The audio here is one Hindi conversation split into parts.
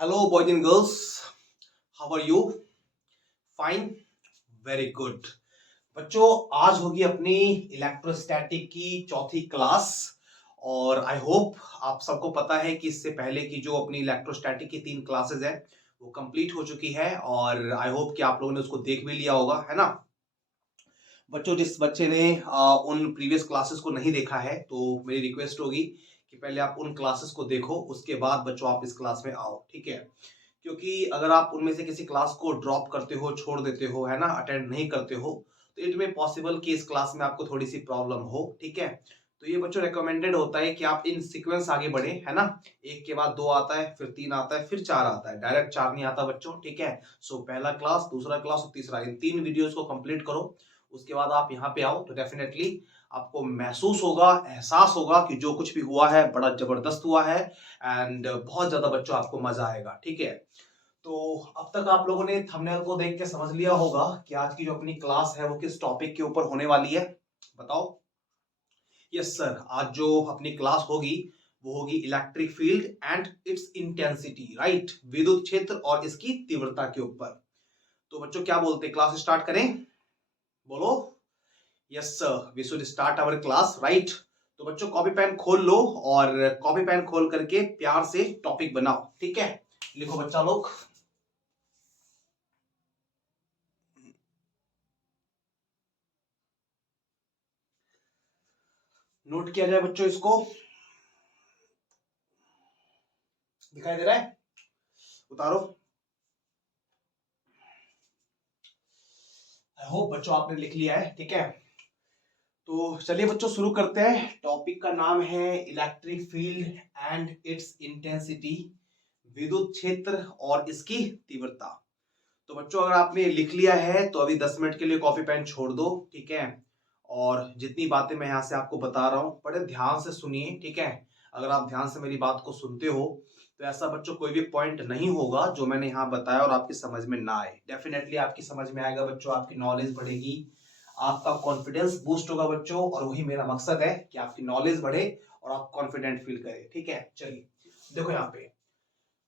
Hello boys and girls, how are you? Fine, very good. बच्चों, आज होगी अपनी इलेक्ट्रोस्टैटिक की चौथी क्लास। और आई होप आप सबको पता है कि इससे पहले की जो अपनी इलेक्ट्रोस्टैटिक की 3 क्लासेस है वो कंप्लीट हो चुकी है। और आई होप कि आप लोगों ने उसको देख भी लिया होगा, है ना बच्चों? जिस बच्चे ने उन प्रीवियस क्लासेस को नहीं देखा है तो मेरी रिक्वेस्ट होगी कि पहले आप उन क्लासेस को देखो, उसके बाद बच्चों आप इस क्लास में आओ, ठीक है? क्योंकि अगर आप उनमें से किसी क्लास को ड्रॉप करते हो, छोड़ देते हो, है ना, अटेंड नहीं करते हो, तो इट में पॉसिबल कि इस क्लास में आपको थोड़ी सी प्रॉब्लम हो, ठीक है? तो ये बच्चों रिकमेंडेड होता है कि आप इन सीक्वेंस आगे बढ़े, है ना। एक के बाद 2 आता है, फिर 3 आता है, फिर 4 आता है, डायरेक्ट 4 नहीं आता बच्चों, ठीक है? सो पहला क्लास, दूसरा क्लास और तीसरा, इन 3 वीडियोस को कंप्लीट करो। उसके बाद आप यहाँ पे आओ तो डेफिनेटली आपको महसूस होगा, एहसास होगा कि जो कुछ भी हुआ है बड़ा जबरदस्त हुआ है। एंड बहुत ज्यादा बच्चों आपको मजा आएगा, ठीक है? तो अब तक आप लोगों ने थंबनेल को देख के समझ लिया होगा कि आज की जो अपनी क्लास है वो किस टॉपिक के ऊपर होने वाली है। बताओ। यस सर, आज जो अपनी क्लास होगी वो होगी electric field and it's intensity, right? विद्युत क्षेत्र और इसकी तीव्रता के ऊपर। तो बच्चों क्या बोलते हैं, क्लास स्टार्ट करें? बोलो। Yes sir, we should start our class, right? तो बच्चों कॉपी पेन खोल लो और कॉपी पेन खोल करके प्यार से टॉपिक बनाओ, ठीक है? लिखो बच्चा लोग। नोट किया जाए बच्चों इसको। दिखाई दे रहा है? उतारो। आई होप बच्चों आपने लिख लिया है, ठीक है? तो चलिए बच्चों शुरू करते हैं। टॉपिक का नाम है electric field and it's intensity, विद्युत क्षेत्र और इसकी तीव्रता। तो बच्चों अगर आपने लिख लिया है तो अभी 10 मिनट के लिए कॉपी पेन छोड़ दो, ठीक है? और जितनी बातें मैं यहाँ से आपको बता रहा हूँ बड़े ध्यान से सुनिए, ठीक है? अगर आप ध्यान से मेरी बात को सुनते हो तो ऐसा बच्चों कोई भी पॉइंट नहीं होगा जो मैंने यहाँ बताया और आपकी समझ में ना आए। डेफिनेटली आपकी समझ में आएगा बच्चों, आपकी नॉलेज बढ़ेगी, आपका कॉन्फिडेंस बूस्ट होगा बच्चों। और वही मेरा मकसद है कि आपकी नॉलेज बढ़े और आप कॉन्फिडेंट फील करें, ठीक है? चलिए देखो यहाँ पे।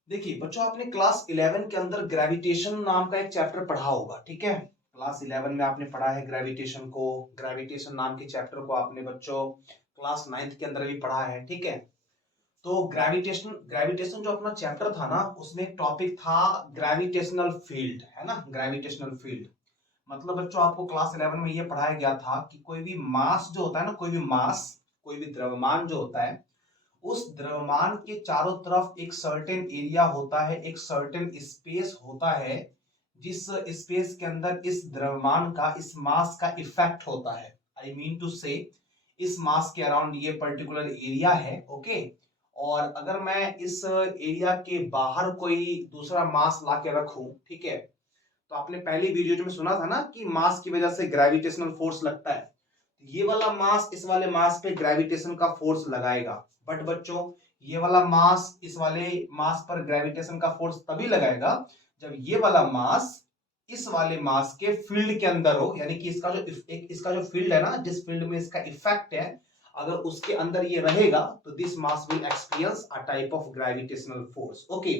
देखिए बच्चों, आपने क्लास 11 के अंदर ग्रेविटेशन नाम का एक चैप्टर पढ़ा होगा, ठीक है? क्लास 11 में आपने पढ़ा है ग्रेविटेशन को। ग्रेविटेशन नाम के चैप्टर को आपने बच्चों क्लास 9th के अंदर भी पढ़ा है, ठीक है? तो ग्रेविटेशन ग्रेविटेशन जो अपना चैप्टर था ना, उसमें एक टॉपिक था ग्रेविटेशनल फील्ड, है ना? ग्रेविटेशनल फील्ड मतलब बच्चों आपको क्लास 11 में ये पढ़ाया गया था कि कोई भी मास जो होता है ना, कोई भी मास, कोई भी द्रव्यमान जो होता है, उस द्रव्यमान के चारों तरफ एक सर्टेन एरिया होता है, एक सर्टेन स्पेस होता है, जिस स्पेस के अंदर इस द्रव्यमान का, इस मास का इफेक्ट होता है। आई मीन टू से इस मास के अराउंड ये पर्टिकुलर एरिया है, ओके? और अगर मैं इस एरिया के बाहर कोई दूसरा मास ला के रखूं, ठीक है? तो आपने पहली वीडियो जो में सुना था ना कि मास की वजह से ग्रेविटेशनल फोर्स लगता है, ये वाला मास इस वाले मास पे ग्रेविटेशन का फोर्स लगाएगा। बट बच्चों ये वाला मास इस वाले मास पर ग्रेविटेशन का फोर्स तभी लगाएगा जब ये वाला मास इस वाले मास के फील्ड के अंदर हो, यानी कि इसका जो फील्ड है ना, जिस फील्ड में इसका इफेक्ट है, अगर उसके अंदर ये रहेगा तो this mass will experience a type of gravitational force, okay?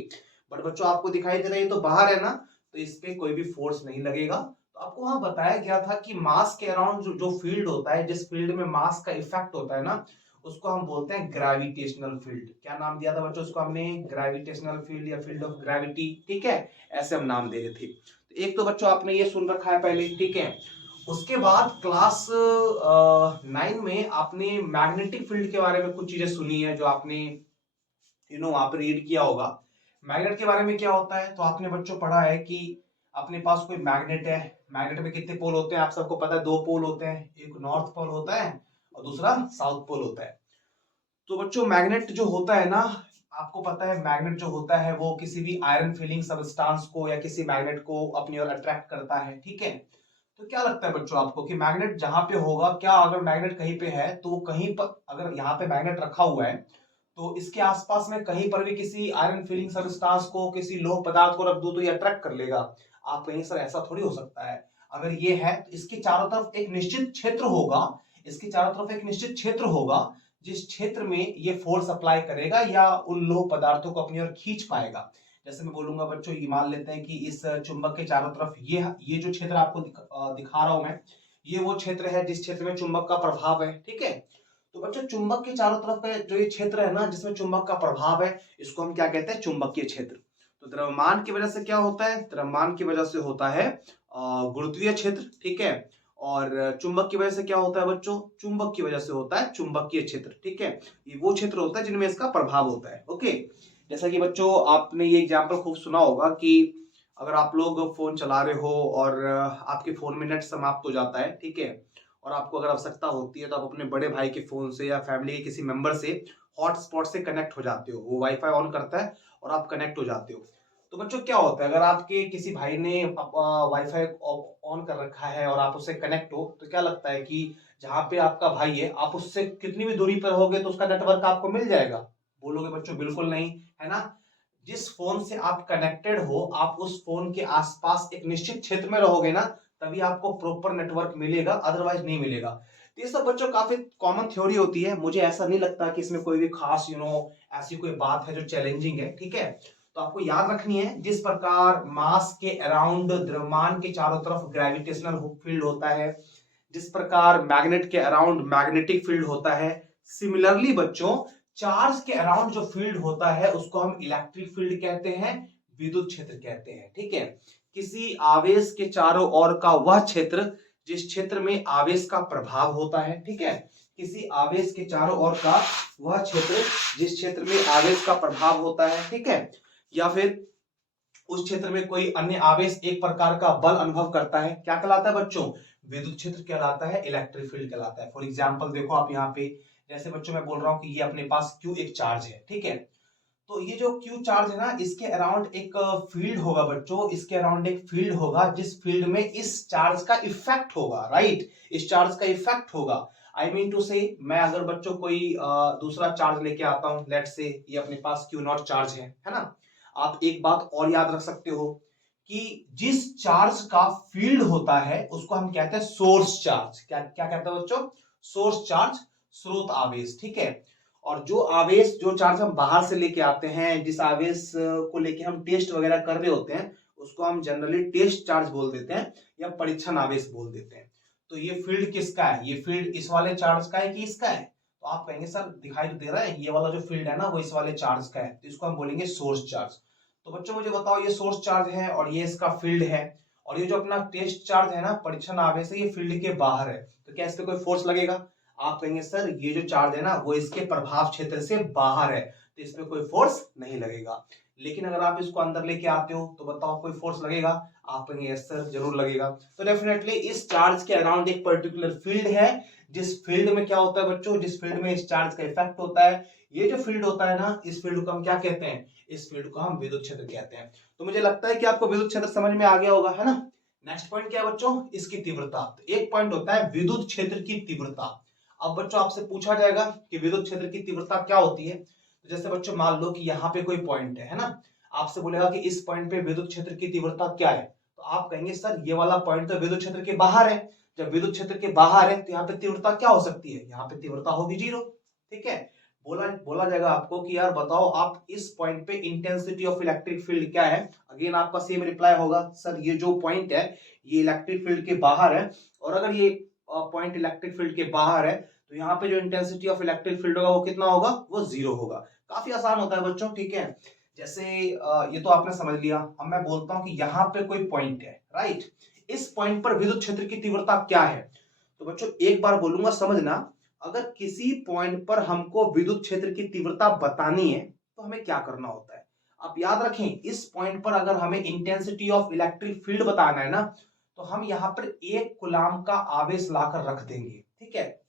But बच्चों आपको दिखाई दे रहा है, ये तो बाहर है ना, तो इस पे कोई भी फोर्स नहीं लगेगा। तो आपको वहां बताया गया था कि मास के अराउंड जो फील्ड होता है, जिस फील्ड में मास का इफेक्ट होता है ना, उसको हम बोलते हैं ग्रेविटेशनल फील्ड। क्या नाम दिया था बच्चों उसको हमने? ग्रेविटेशनल फील्ड या फील्ड ऑफ ग्रेविटी, ठीक है? ऐसे हम नाम दे रहे थे। तो एक तो बच्चों आपने ये सुन रखा है पहले, ठीक है? उसके बाद क्लास 9 में आपने मैग्नेटिक फील्ड के बारे में कुछ चीजें सुनी है जो आपने वहां पर रीड किया होगा। मैग्नेट के बारे में क्या होता है तो आपने बच्चों पढ़ा है कि अपने पास कोई मैग्नेट है। मैग्नेट में कितने पोल होते हैं आप सबको पता है? 2 पोल होते हैं, एक नॉर्थ पोल होता है और दूसरा साउथ पोल होता है। तो बच्चों मैग्नेट जो होता है ना, आपको पता है मैग्नेट जो होता है वो किसी भी आयरन फीलिंग सबस्टांस को या किसी मैग्नेट को अपनी ओर अट्रैक्ट करता है, ठीक है? तो क्या लगता है बच्चों आपको कि मैग्नेट जहां पे होगा, क्या अगर मैग्नेट कहीं पे है तो कहीं पर, अगर यहाँ पे मैग्नेट रखा हुआ है तो इसके आसपास में कहीं पर भी किसी आयरन फीलिंग सबस्टांस को, किसी लोह पदार्थ को रख दो तो ये अट्रैक्ट कर लेगा? आप कहीं सर ऐसा थोड़ी हो सकता है। अगर ये है तो इसके चारों तरफ एक निश्चित क्षेत्र होगा, इसके चारों तरफ एक निश्चित क्षेत्र होगा जिस क्षेत्र में ये फोर्स अप्लाई करेगा या उन लोह पदार्थों को अपनी ओर खींच पाएगा। जैसे मैं बोलूंगा बच्चों, ये मान लेते हैं कि इस चुंबक के चारों तरफ ये जो क्षेत्र आपको दिखा रहा हूं मैं, ये वो क्षेत्र है जिस क्षेत्र में चुंबक का प्रभाव है। ठीक है, तो बच्चों चुंबक के चारों तरफ का जो ये क्षेत्र है ना जिसमें चुंबक का प्रभाव है, इसको हम क्या कहते हैं? चुंबकीय क्षेत्र। तो द्रव्यमान की वजह से क्या होता है? द्रव्यमान की वजह से होता है गुरुत्वीय क्षेत्र। ठीक है, और चुंबक की वजह से क्या होता है बच्चों? चुंबक की वजह से होता है चुंबकीय क्षेत्र। ठीक है, ये वो क्षेत्र होता है जिनमें इसका प्रभाव होता है। ओके, जैसा कि बच्चों आपने ये एग्जाम्पल खूब सुना होगा कि अगर आप लोग फोन चला रहे हो और आपके फोन में नेट समाप्त हो जाता है, ठीक है, और आपको अगर आवश्यकता होती है तो आप अपने बड़े भाई के फोन से या फैमिली के किसी मेंबर से हॉटस्पॉट से कनेक्ट हो जाते हो, वो वाईफाई ऑन करता है और आप कनेक्ट हो जाते हो। तो बच्चों क्या होता है, अगर आपके किसी भाई ने वाईफाई ऑन कर रखा है और आप उससे कनेक्ट हो, तो क्या लगता है कि जहां पे आपका भाई है आप उससे कितनी भी दूरी पर होगे तो उसका नेटवर्क आपको मिल जाएगा? बोलोगे बच्चों बिल्कुल नहीं, है ना। जिस फोन से आप कनेक्टेड हो, आप उस फोन के आसपास एक निश्चित क्षेत्र में रहोगे ना, तभी आपको प्रॉपर नेटवर्क मिलेगा, अदरवाइज नहीं मिलेगा। तो ये सब बच्चों काफी कॉमन थ्योरी होती है, मुझे ऐसा नहीं लगता कि इसमें कोई भी खास ऐसी कोई बात है जो चैलेंजिंग है। ठीक है, तो आपको याद रखनी है, जिस प्रकार मास के अराउंड द्रव्यमान के चारों तरफ ग्रेविटेशनल फील्ड होता है, जिस प्रकार मैग्नेट के अराउंड मैग्नेटिक फील्ड होता है, सिमिलरली बच्चों चार्ज के अराउंड जो फील्ड होता है उसको हम इलेक्ट्रिक फील्ड कहते हैं, विद्युत क्षेत्र कहते हैं। ठीक है, किसी आवेश के चारों ओर का वह क्षेत्र जिस क्षेत्र में आवेश का प्रभाव होता है। ठीक है, किसी आवेश के चारों ओर का वह क्षेत्र जिस क्षेत्र में आवेश का प्रभाव होता है। ठीक है, या फिर उस क्षेत्र में कोई अन्य आवेश एक प्रकार का बल अनुभव करता है, क्या कहलाता है बच्चों? विद्युत क्षेत्र कहलाता है, इलेक्ट्रिक फील्ड कहलाता है। फॉर एग्जांपल देखो आप यहाँ पे, जैसे बच्चों मैं बोल रहा हूँ कि ये अपने पास Q एक चार्ज है। ठीक है, तो ये जो Q चार्ज है ना, इसके अराउंड एक फील्ड होगा बच्चों, इसके अराउंड एक फील्ड होगा जिस फील्ड में इस चार्ज का इफेक्ट होगा। राइट, इस चार्ज का इफेक्ट होगा। आई मीन टू से, मैं अगर बच्चों कोई दूसरा चार्ज लेके आता हूँ, लेट से ये अपने पास Q0 चार्ज है ना। आप एक बात और याद रख सकते हो कि जिस चार्ज का फील्ड होता है उसको हम कहते हैं सोर्स चार्ज। क्या क्या कहते हैं बच्चों? सोर्स चार्ज, स्रोत आवेश। ठीक है, और जो आवेश, जो चार्ज हम बाहर से लेके आते हैं, जिस आवेश को लेके हम टेस्ट वगैरह कर रहे होते हैं, उसको हम जनरली टेस्ट चार्ज बोल देते हैं या परीक्षण आवेश बोल देते हैं। तो ये फील्ड किसका है? ये फील्ड इस वाले चार्ज का है कि इसका है? तो आप कहेंगे सर दिखाई तो दे रहा है, ये वाला जो फील्ड है ना वो इस वाले चार्ज का है, तो इसको हम बोलेंगे सोर्स चार्ज। तो बच्चों मुझे बताओ, ये सोर्स चार्ज है और ये इसका फील्ड है, और ये जो अपना टेस्ट चार्ज है ना, परीक्षण आवेश है, ये फील्ड के बाहर है, तो क्या इस पे कोई फोर्स लगेगा? आप कहेंगे सर ये जो चार्ज है ना वो इसके प्रभाव क्षेत्र से बाहर है, तो इसमें कोई फोर्स नहीं लगेगा। लेकिन अगर आप इसको अंदर लेके आते हो तो बताओ कोई फोर्स लगेगा? आप कहेंगे यस सर जरूर लगेगा। तो डेफिनेटली इस चार्ज के अराउंड एक पर्टिकुलर फील्ड है, जिस फील्ड में क्या होता है बच्चों, जिस फील्ड में इस चार्ज का इफेक्ट होता है, ये जो फील्ड होता है ना, इस फील्ड को हम क्या कहते हैं? इस फील्ड को हम विद्युत क्षेत्र कहते हैं। तो मुझे लगता है कि आपको विद्युत क्षेत्र समझ में आ गया होगा, है ना। नेक्स्ट पॉइंट क्या है बच्चों? इसकी तीव्रता। तो एक पॉइंट होता है विद्युत क्षेत्र की तीव्रता। अब बच्चों आपसे पूछा जाएगा कि विद्युत क्षेत्र की तीव्रता क्या होती है। तो जैसे बच्चों मान लो कि यहाँ पे कोई पॉइंट है ना, आपसे बोलेगा कि इस पॉइंट पे विद्युत क्षेत्र की तीव्रता क्या है, तो आप कहेंगे सर ये वाला पॉइंट तो विद्युत क्षेत्र के बाहर है। जब विद्युत क्षेत्र के बाहर है तो यहाँ पे तीव्रता क्या हो सकती है? यहाँ पे तीव्रता होगी 0। ठीक है, बोला जाएगा आपको कि यार बताओ आप इस पॉइंट पे इंटेंसिटी ऑफ इलेक्ट्रिक फील्ड क्या है। अगेन आपका सेम रिप्लाई होगा, सर ये जो पॉइंट है ये इलेक्ट्रिक फील्ड के बाहर है, और अगर ये पॉइंट इलेक्ट्रिक फील्ड के बाहर है तो यहाँ पे जो इंटेंसिटी ऑफ इलेक्ट्रिक फील्ड होगा वो कितना होगा? वो 0 होगा। काफी आसान होता है बच्चों। ठीक है, जैसे ये तो आपने समझ लिया। अब मैं बोलता हूं कि यहाँ पे कोई पॉइंट है, राइट, इस पॉइंट पर विद्युत क्षेत्र की तीव्रता क्या है। तो बच्चों एक बार बोलूंगा समझना, अगर किसी पॉइंट पर हमको विद्युत क्षेत्र की तीव्रता बतानी है तो हमें क्या करना होता है? आप याद रखें, इस पॉइंट पर अगर हमें इंटेंसिटी ऑफ इलेक्ट्रिक फील्ड बताना है ना, तो हम यहाँ पर 1 कूलाम का आवेश लाकर रख देंगे। ठीक है,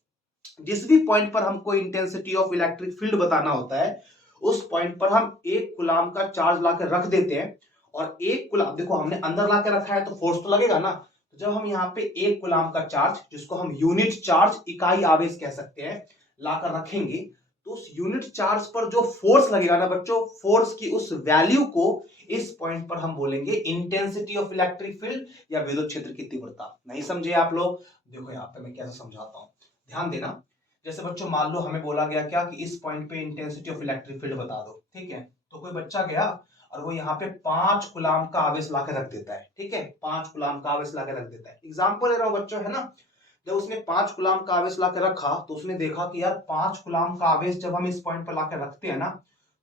जिस भी पॉइंट पर हमको इंटेंसिटी ऑफ इलेक्ट्रिक फील्ड बताना होता है, उस पॉइंट पर हम 1 कूलाम का चार्ज लाकर रख देते हैं। और 1 कूलाम, देखो हमने अंदर लाकर रखा है तो फोर्स तो लगेगा ना। तो जब हम यहाँ पे 1 कूलाम का चार्ज, जिसको हम यूनिट चार्ज, इकाई आवेश कह सकते हैं, लाकर रखेंगे, तो उस यूनिट चार्ज पर जो फोर्स लगेगा ना बच्चों, फोर्स की उस वैल्यू को इस पॉइंट पर हम बोलेंगे इंटेंसिटी ऑफ इलेक्ट्रिक फील्ड या विद्युत क्षेत्र की तीव्रता। नहीं समझे आप लोग? देखो यहाँ पे मैं कैसे समझाता हूँ, ध्यान देना। जैसे बच्चों मान लो हमें बोला गया क्या कि इस पॉइंट पे इंटेंसिटी ऑफ इलेक्ट्रिक फील्ड बता दो। ठीक है, तो कोई बच्चा गया और वो यहाँ पे 5 कूलाम का आवेश ला के रख देता है, ठीक है, 5 कूलाम का आवेश ला के रख देता है। एग्जाम्पल ले रहा हूँ बच्चों, है ना, जब उसने 5 कूलाम का आवेश ला के रखा तो उसने देखा कि यार 5 कूलाम का आवेश जब हम इस पॉइंट पर ला के रखते हैं ना,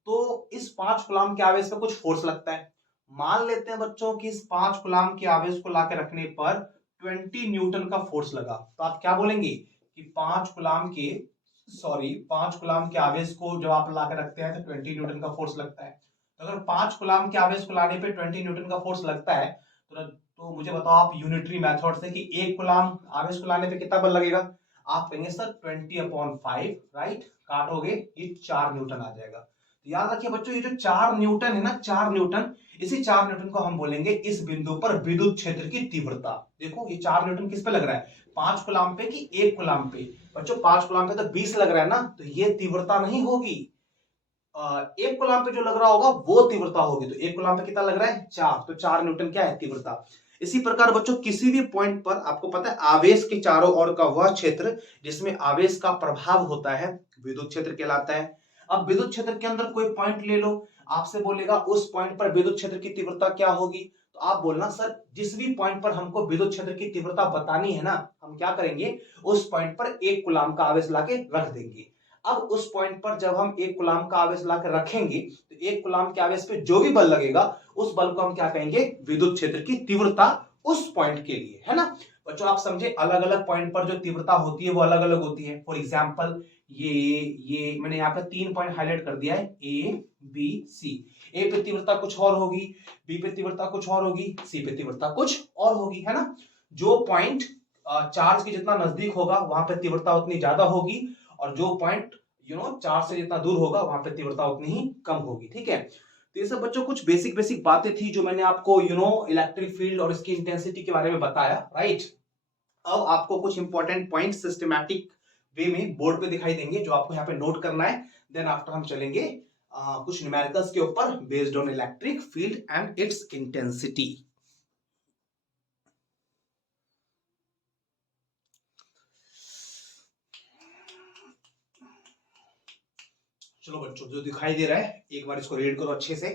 तो इस 5 कूलाम के आवेश पे कुछ फोर्स लगता है। मान लेते हैं बच्चों कि इस 5 कूलाम के आवेश को ला के रखने पर 20 न्यूटन का फोर्स लगा, तो आप क्या बोलेंगे कि 5 कूलाम के आवेश को जब आप ला के रखते हैं तो 20 न्यूटन का फोर्स लगता है। तो अगर 5 कूलाम के आवेश को लाने पे 20 न्यूटन का फोर्स लगता है तो मुझे बताओ आप यूनिटरी मेथड से कि 1 कूलाम आवेश को लाने पे कितना बल लगेगा। आप कहेंगे सर 20/5, राइट, काटोगे ये 4 न्यूटन आ जाएगा। तो याद रखिए बच्चों, ये जो 4 न्यूटन है ना, 4 न्यूटन, इसी 4 न्यूटन को हम बोलेंगे इस बिंदु पर विद्युत क्षेत्र की तीव्रता। देखो ये 4 न्यूटन किस पे लग रहा है, 5 कूलाम पे कि 1 कूलाम पे। बच्चों 5 कूलाम पे तो 20 लग रहा है ना, तो ये तीव्रता नहीं होगी। 1 कूलाम पे जो लग रहा होगा वो तीव्रता होगी। तो 1 कूलाम पे कितना लग रहा है, 4, तो 4 न्यूटन क्या है, तीव्रता। इसी प्रकार बच्चों किसी भी पॉइंट पर आपको पता है आवेश के चारों ओर का वह क्षेत्र जिसमें आवेश का प्रभाव होता है विद्युत क्षेत्र कहलाता है। अब विद्युत क्षेत्र के अंदर कोई पॉइंट ले लो, आपसे बोलेगा उस पॉइंट पर विद्युत क्षेत्र की तीव्रता क्या होगी, तो आप बोलना सर जिस भी पॉइंट पर हमको विद्युत क्षेत्र की तीव्रता बतानी है ना, हम क्या करेंगे, उस पॉइंट पर 1 कूलाम का आवेश लाके रख देंगे। अब उस पॉइंट पर जब हम 1 कूलाम का आवेश लाकर रखेंगे तो 1 कूलाम के आवेश पे जो भी बल लगेगा उस बल को हम क्या कहेंगे, विद्युत क्षेत्र की तीव्रता उस पॉइंट के लिए, है ना। बच्चों आप समझे, अलग अलग पॉइंट पर जो तीव्रता होती है वो अलग अलग होती है। फॉर एग्जांपल ये मैंने यहाँ पे 3 पॉइंट हाईलाइट कर दिया है, ए बी सी। ए पे तीव्रता कुछ और होगी, बी पे तीव्रता कुछ और होगी, सी पे तीव्रता कुछ और होगी, है ना। जो पॉइंट चार्ज के जितना नजदीक होगा वहां पे तीव्रता उतनी ज्यादा होगी, और जो पॉइंट चार्ज से जितना दूर होगा वहां पे तीव्रता उतनी ही कम होगी, ठीक है। तो ये सब बच्चों कुछ बेसिक बेसिक बातें थी जो मैंने आपको इलेक्ट्रिक फील्ड और इसकी इंटेंसिटी के बारे में बताया, राइट। अब आपको कुछ इंपॉर्टेंट पॉइंट सिस्टमैटिक वे में बोर्ड पे दिखाई देंगे जो आपको यहाँ पे नोट करना है। देन आफ्टर हम चलेंगे कुछ न्यूमेरिकल्स के ऊपर based on electric field and it's intensity. चलो बच्चों, जो दिखाई दे रहा है एक बार इसको रीड करो अच्छे से।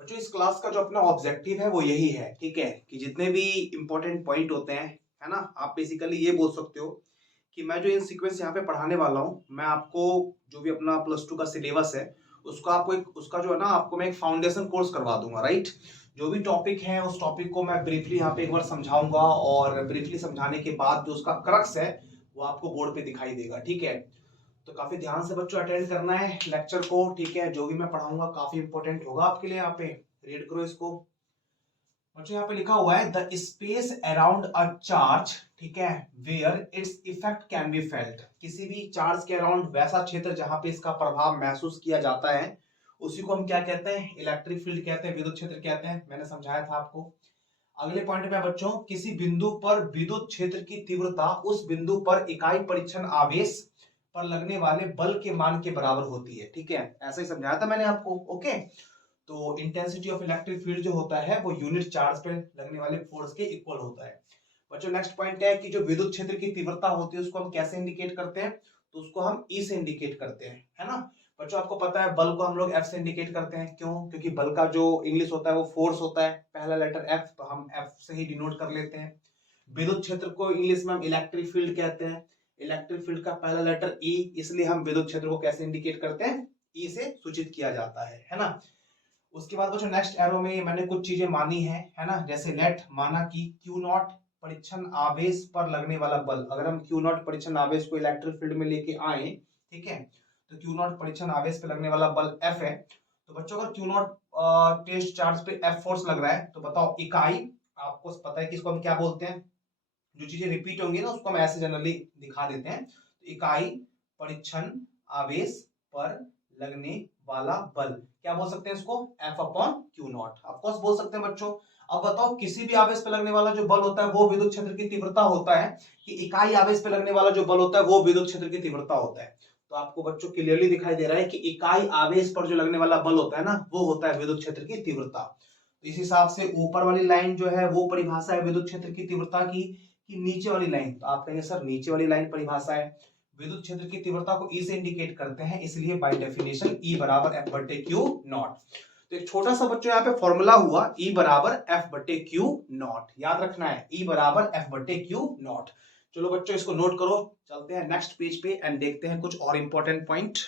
बच्चों इस क्लास का जो अपना ऑब्जेक्टिव है वो यही है, ठीक है, कि जितने भी इंपॉर्टेंट पॉइंट होते हैं, है ना, आप बेसिकली ये बोल सकते हो कि मैं जो इन सीक्वेंस यहाँ पे पढ़ाने वाला हूँ, मैं आपको जो भी अपना +2 का सिलेबस है उसका आपको उसका जो है ना आपको मैं एक फाउंडेशन कोर्स करवा दूंगा, राइट। जो भी टॉपिक है उस टॉपिक को मैं ब्रीफली यहाँ पे एक बार समझाऊंगा, और ब्रीफली समझाने के बाद जो उसका क्रक्स है वो आपको बोर्ड पे दिखाई देगा, ठीक है। तो काफी ध्यान से बच्चों अटेंड करना है लेक्चर को, ठीक है। जो भी मैं पढ़ाऊंगा काफी इंपॉर्टेंट होगा आपके लिए। यहाँ पे रीड करो इसको बच्चों, यहाँ पे लिखा हुआ है the space around a charge, ठीक है, where its effect can be felt. किसी भी चार्ज के अराउंड वैसा क्षेत्र जहां पे इसका प्रभाव महसूस किया जाता है उसी को हम क्या कहते हैं, इलेक्ट्रिक फील्ड कहते हैं, विद्युत क्षेत्र कहते हैं। मैंने समझाया था आपको। अगले पॉइंट में बच्चों, किसी बिंदु पर विद्युत क्षेत्र की तीव्रता उस बिंदु पर इकाई परीक्षण आवेश पर लगने वाले बल के मान के बराबर होती है, ठीक है, ऐसा ही समझाया था मैंने आपको, ओके। तो इंटेंसिटी ऑफ इलेक्ट्रिक फील्ड जो होता है वो यूनिट चार्ज पे लगने वाले फोर्स के इक्वल होता है। बच्चों नेक्स्ट पॉइंट है कि जो विद्युत क्षेत्र की तीव्रता होती है उसको हम कैसे इंडिकेट करते हैं, तो उसको हम ई से इंडिकेट करते हैं, है ना। बच्चों आपको पता है बल को हम लोग एफ से इंडिकेट करते हैं, क्यों, क्योंकि बल का जो इंग्लिश होता है वो फोर्स होता है, पहला लेटर एफ, तो हम एफ से ही डिनोट कर लेते हैं। विद्युत क्षेत्र को इंग्लिश में हम इलेक्ट्रिक फील्ड कहते हैं, इलेक्ट्रिक फील्ड का पहला लेटर ई, इसलिए हम विद्युत क्षेत्र को कैसे इंडिकेट करते हैं, ई से सूचित किया जाता है ना। उसके बाद बच्चों नेक्स्ट एरो में मैंने कुछ चीजें मानी है ना, जैसे लेट माना कि Q0 परीक्षण आवेश पर लगने वाला बल। अगर हम Q0 परीक्षण आवेश को इलेक्ट्रिक फील्ड में लेके आए, ठीक है, तो Q0 परीक्षण आवेश पे लगने वाला बल F है। तो बच्चों अगर Q0 टेस्ट चार्ज पे F फोर्स लग रहा है तो बताओ इकाई, आपको पता है कि इसको हम क्या बोलते हैं, जो चीजें रिपीट होंगी ना उसको हम ऐसे जनरली दिखा देते हैं। तो इकाई परीक्षण आवेश पर लगने वाला बल क्या बोल सकते हैं इसको, F/Q0 ऑफकोर्स बोल सकते हैं बच्चों। अब बताओ किसी भी आवेश पे लगने वाला जो बल होता है वो विद्युत क्षेत्र की तीव्रता होता है, कि इकाई आवेश पे लगने वाला जो बल होता है वो विद्युत क्षेत्र की तीव्रता होता है। तो आपको बच्चों क्लियरली दिखाई दे रहा है कि इकाई आवेश पर जो लगने वाला बल होता है ना वो होता है विद्युत क्षेत्र की तीव्रता। तो इस हिसाब से ऊपर वाली लाइन जो है वो परिभाषा है विद्युत क्षेत्र की तीव्रता की, कि नीचे वाली लाइन, तो आप कहेंगे सर नीचे वाली लाइन परिभाषा है विद्युत क्षेत्र की तीव्रता को E से इंडिकेट करते हैं, इसलिए बाय डेफिनेशन E बराबर F बटे क्यू नॉट। तो एक छोटा सा बच्चों यहाँ पे फॉर्मूला हुआ E बराबर F बटे क्यू नॉट, याद रखना है E बराबर F बटे क्यू नॉट। चलो बच्चों इसको नोट करो, चलते हैं नेक्स्ट पेज पे एंड देखते हैं कुछ और इंपॉर्टेंट पॉइंट।